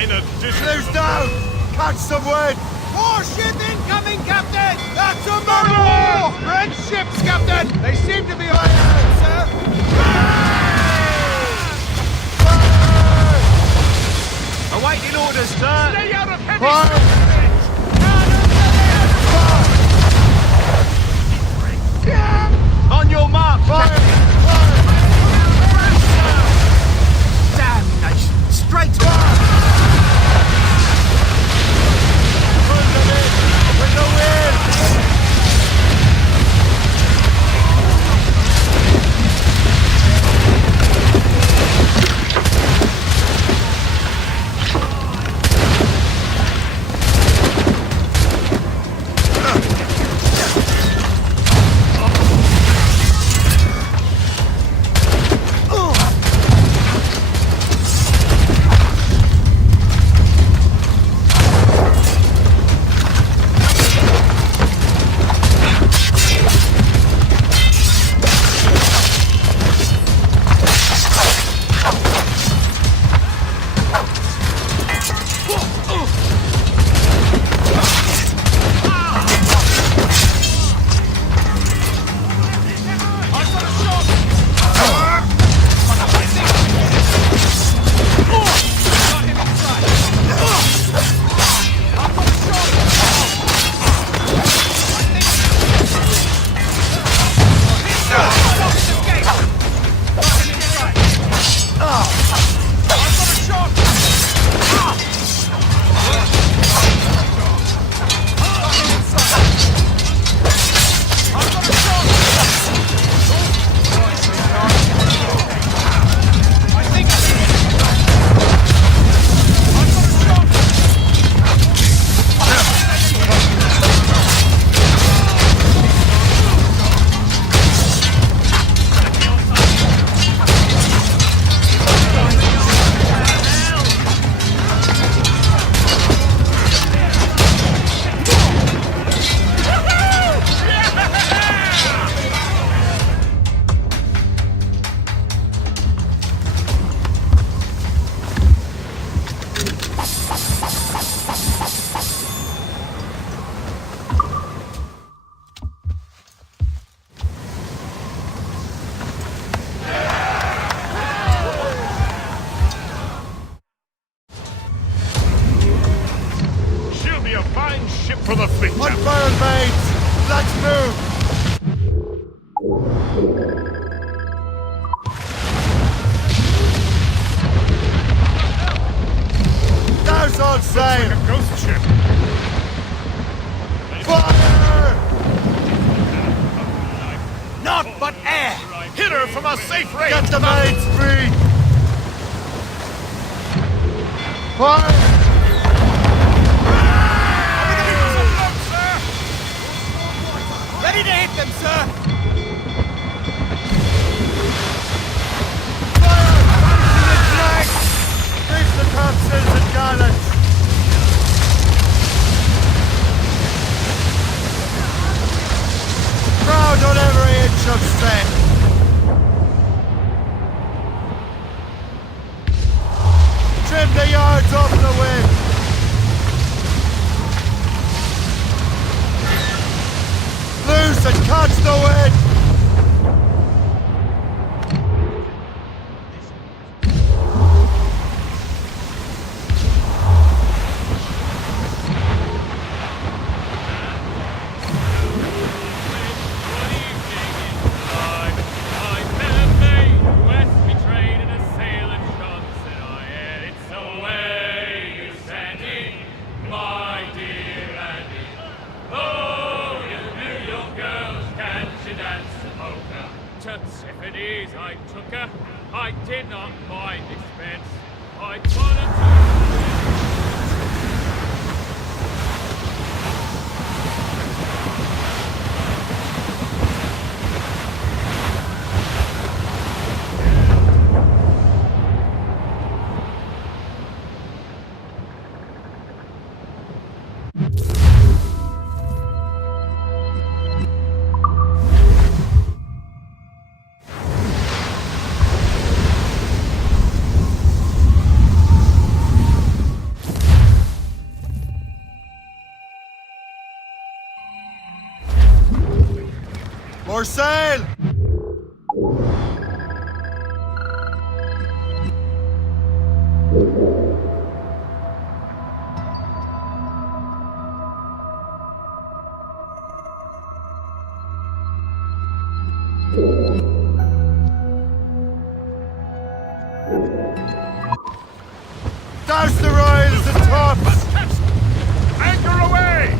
kind of didn't. Close down! Catch some wind! Warship incoming, Captain! That's a murder! Red ships, Captain! They seem to be on out, sir! Awaiting orders, sir! Stay out of heavy On your mark, Captain! Damnation! Straight to with the wind! for the fleet. On fire, mates! Let's move! Now's on sail! Like a ghost ship. Fire! Not but air! Hit her from a safe range! Get the mates free! Fire! Ready to hit them, sir! Fire! To the flank! Reach the topsails and gallants! Crowd on every inch of strength! Trim the yards off the wind! Loose and catch the wind! I took her. I did not mind expense. I volunteered. For sail! Douse the royals and tops! Anchor away!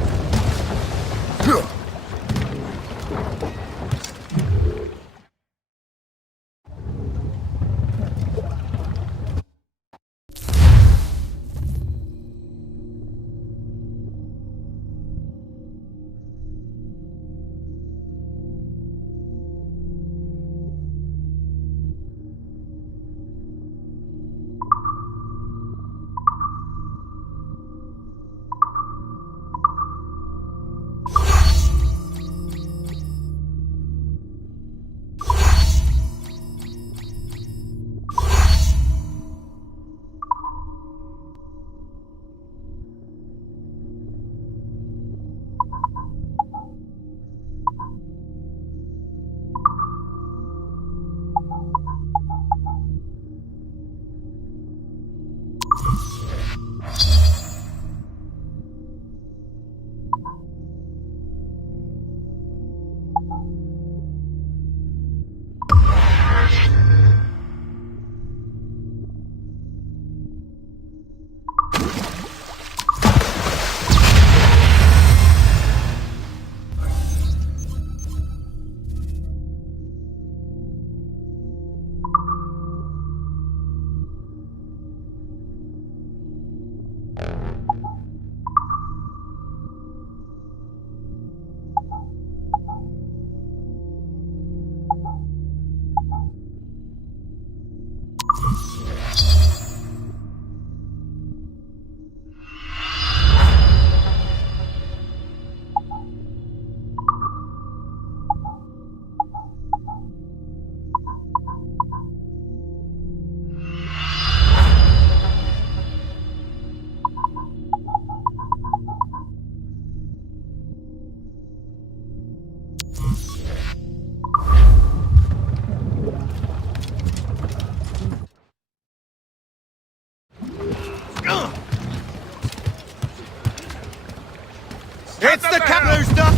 It's the Templar stuff!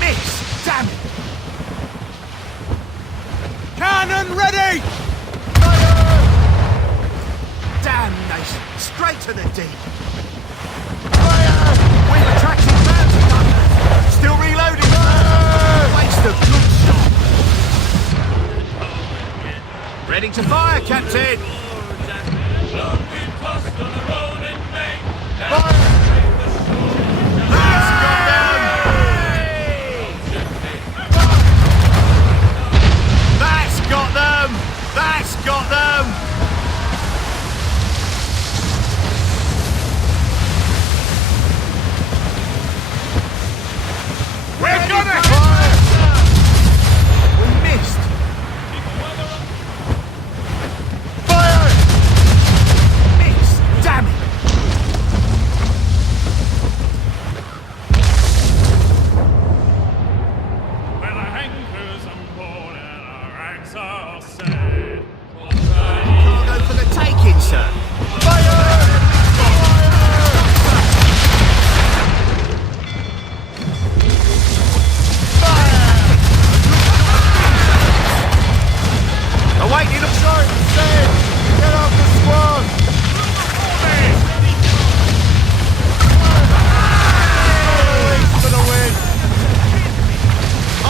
Miss! Damn it! Cannon ready! Fire! Damnation! Straight to the deep! Fire! We've attracted bounty hunters! Still reloading! Fire! Waste of good shot! Ready to fire, Captain! That's got them! That's got them! We're gonna fire! We missed! Fire! Missed! Damn it! When our anchors unborn and our ranks are set. Cargo for the taking, sir! Fire! Awaiting up short, said! Get off the squad! For the win!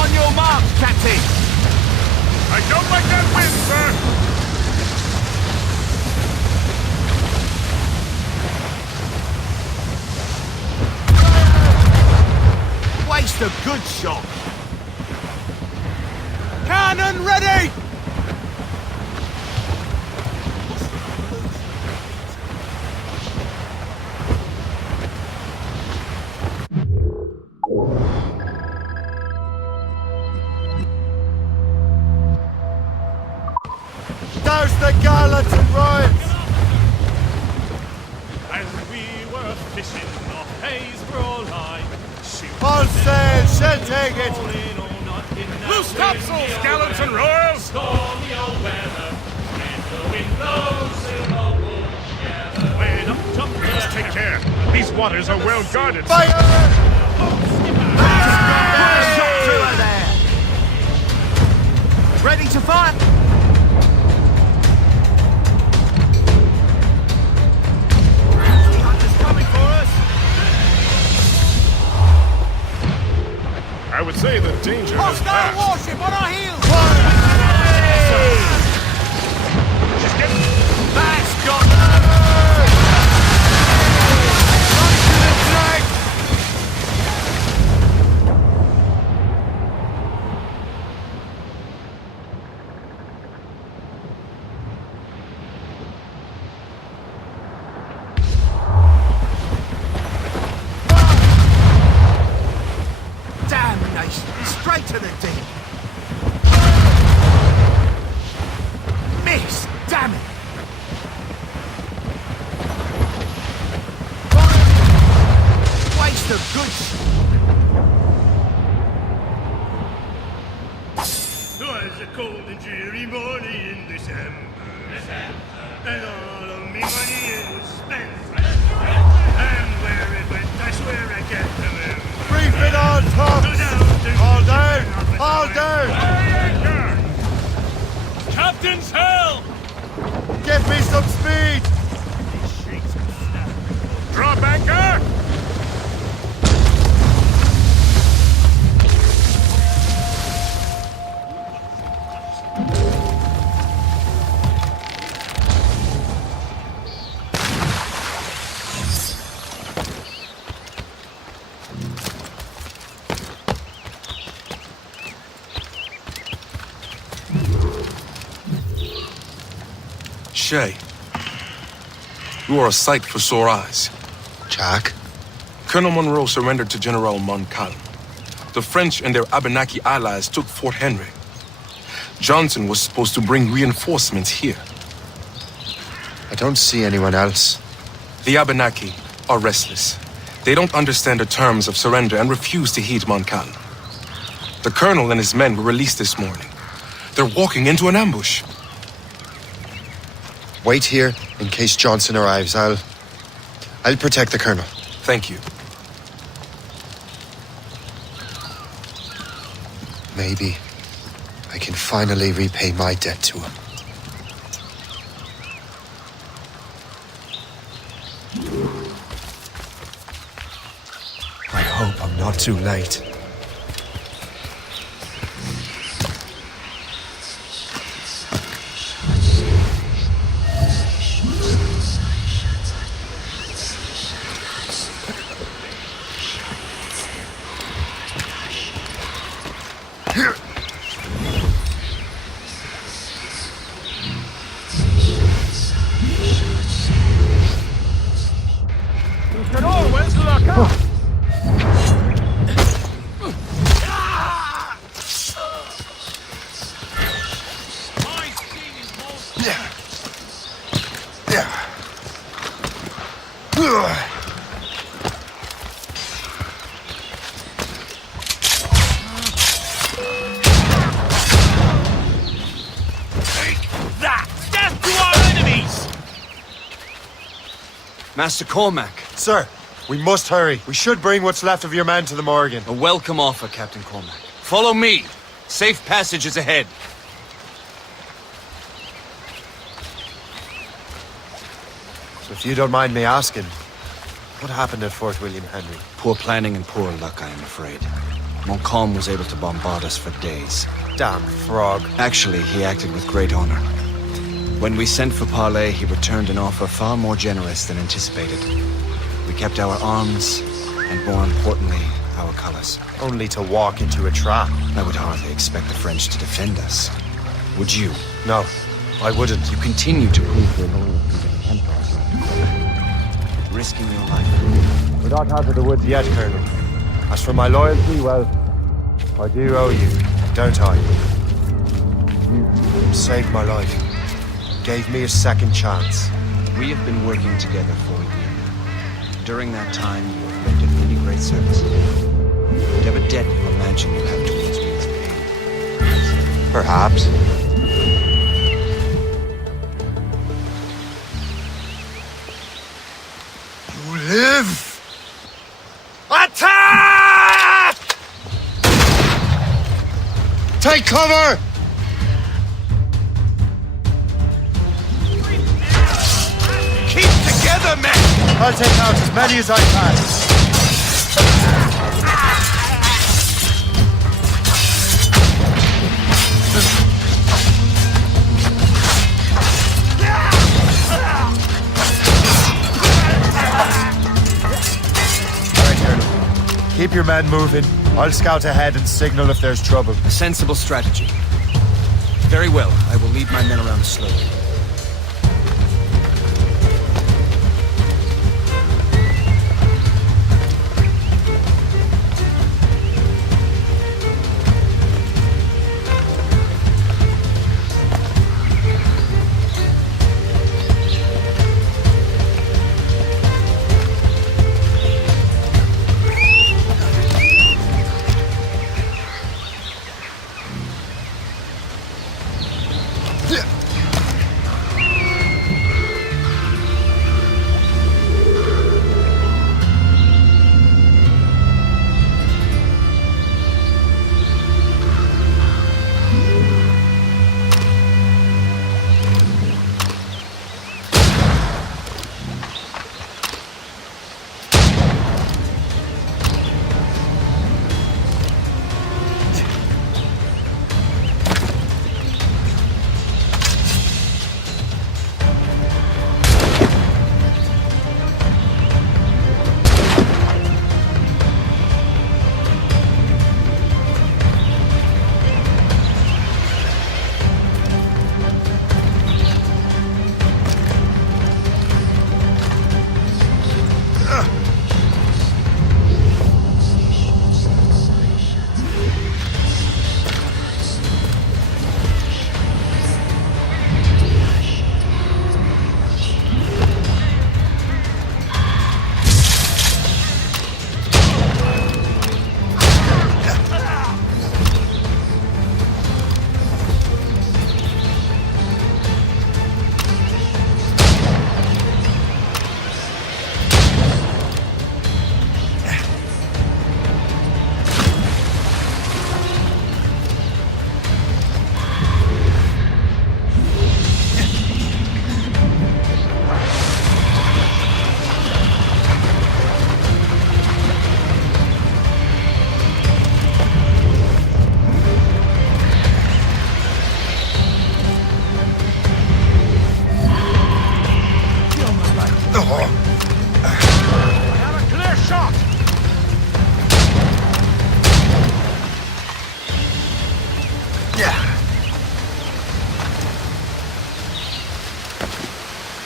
On your mark, Captain! I don't like that wind, sir! Waste a good shot! Cannon ready! Douse the gallants and royals! As we were fishing off haze for all I. All sail, shall take it! Loose topsails, gallants and royals! Stormy old weather, and the wind blows in the wood together. When up jump Just take care. These waters are well guarded. Fire! Shot through her there. Ready to fire? Hunter's coming for us. I would say the danger has Hostile passed. warship on our heels. She's getting... That's got Damnation! Straight to the deep! Miss! Damn it! Waste of good Twas a cold and dreary morning in December, and all of me money it was spent. And where it went, I swear I can't remember. Brief it on top! All down! All down! Captain's help! Give me some speed! Drop anchor! Shay, you are a sight for sore eyes. Jack? Colonel Monroe surrendered to General Montcalm. The French and their Abenaki allies took Fort Henry. Johnson was supposed to bring reinforcements here. I don't see anyone else. The Abenaki are restless. They don't understand the terms of surrender and refuse to heed Montcalm. The colonel and his men were released this morning. They're walking into an ambush. Wait here in case Johnson arrives. I'll protect the colonel. Thank you. Maybe I can finally repay my debt to him. I hope I'm not too late. Master Cormac. Sir, we must hurry. We should bring what's left of your men to the Morgan. A welcome offer, Captain Cormac. Follow me. Safe passage is ahead. So if you don't mind me asking, what happened at Fort William Henry? Poor planning and poor luck, I am afraid. Montcalm was able to bombard us for days. Damn frog. Actually, he acted with great honor. When we sent for parley, he returned an offer far more generous than anticipated. We kept our arms, and more importantly, our colors. Only to walk into a trap. I would hardly expect the French to defend us. Would you? No, I wouldn't. You continue to prove your loyalty to the Templars, risking your life. We're not out of the woods yet, Colonel. As for my loyalty, well, I do owe you, don't I? You saved my life. Gave me a second chance. We have been working together for a year now. During that time, you have rendered many great services. Whatever debt you imagine you have towards me is paid. Perhaps. You live! Attack! Take cover! Keep together, men! I'll take out as many as I can. Keep your men moving. I'll scout ahead and signal if there's trouble. A sensible strategy. Very well. I will lead my men around the slope.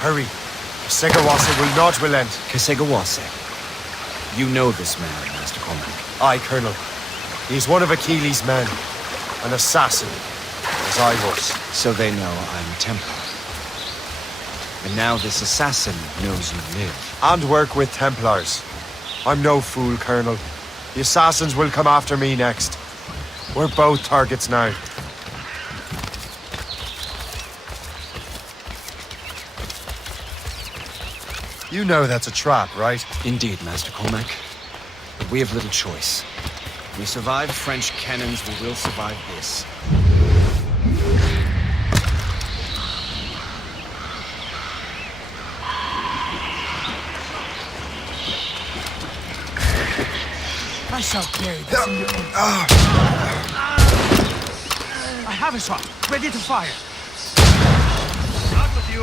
Hurry. Segawase will not relent. Kesegawase. You know this man, Master Cormac. Aye, Colonel. He's one of Achilles' men. An assassin, as I was. So they know I'm a Templar. And now this assassin knows you live. And work with Templars. I'm no fool, Colonel. The assassins will come after me next. We're both targets now. You know that's a trap, right? Indeed, Master Cormac. But we have little choice. We survived French cannons, we will survive this. I shall carry this in your own. I have a shot, ready to fire. Not with you.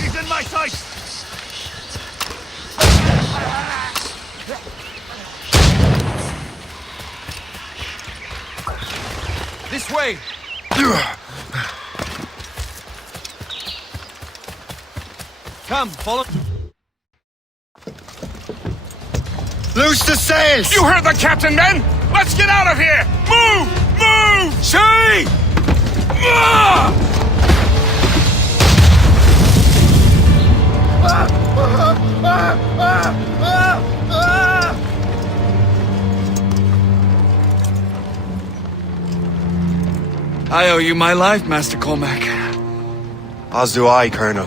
He's in my sight. This way! Come, follow. Loose the sails! You heard the captain, men! Let's get out of here! Move! Move! Shay! I owe you my life, Master Cormac. As do I, Colonel.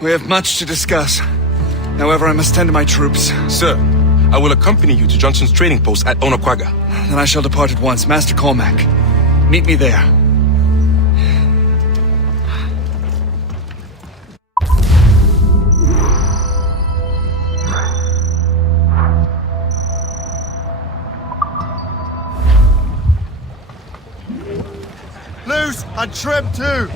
We have much to discuss. However, I must tend to my troops. Sir, I will accompany you to Johnson's trading post at Onakwaga. Then I shall depart at once. Master Cormac, meet me there. Loose and trim too.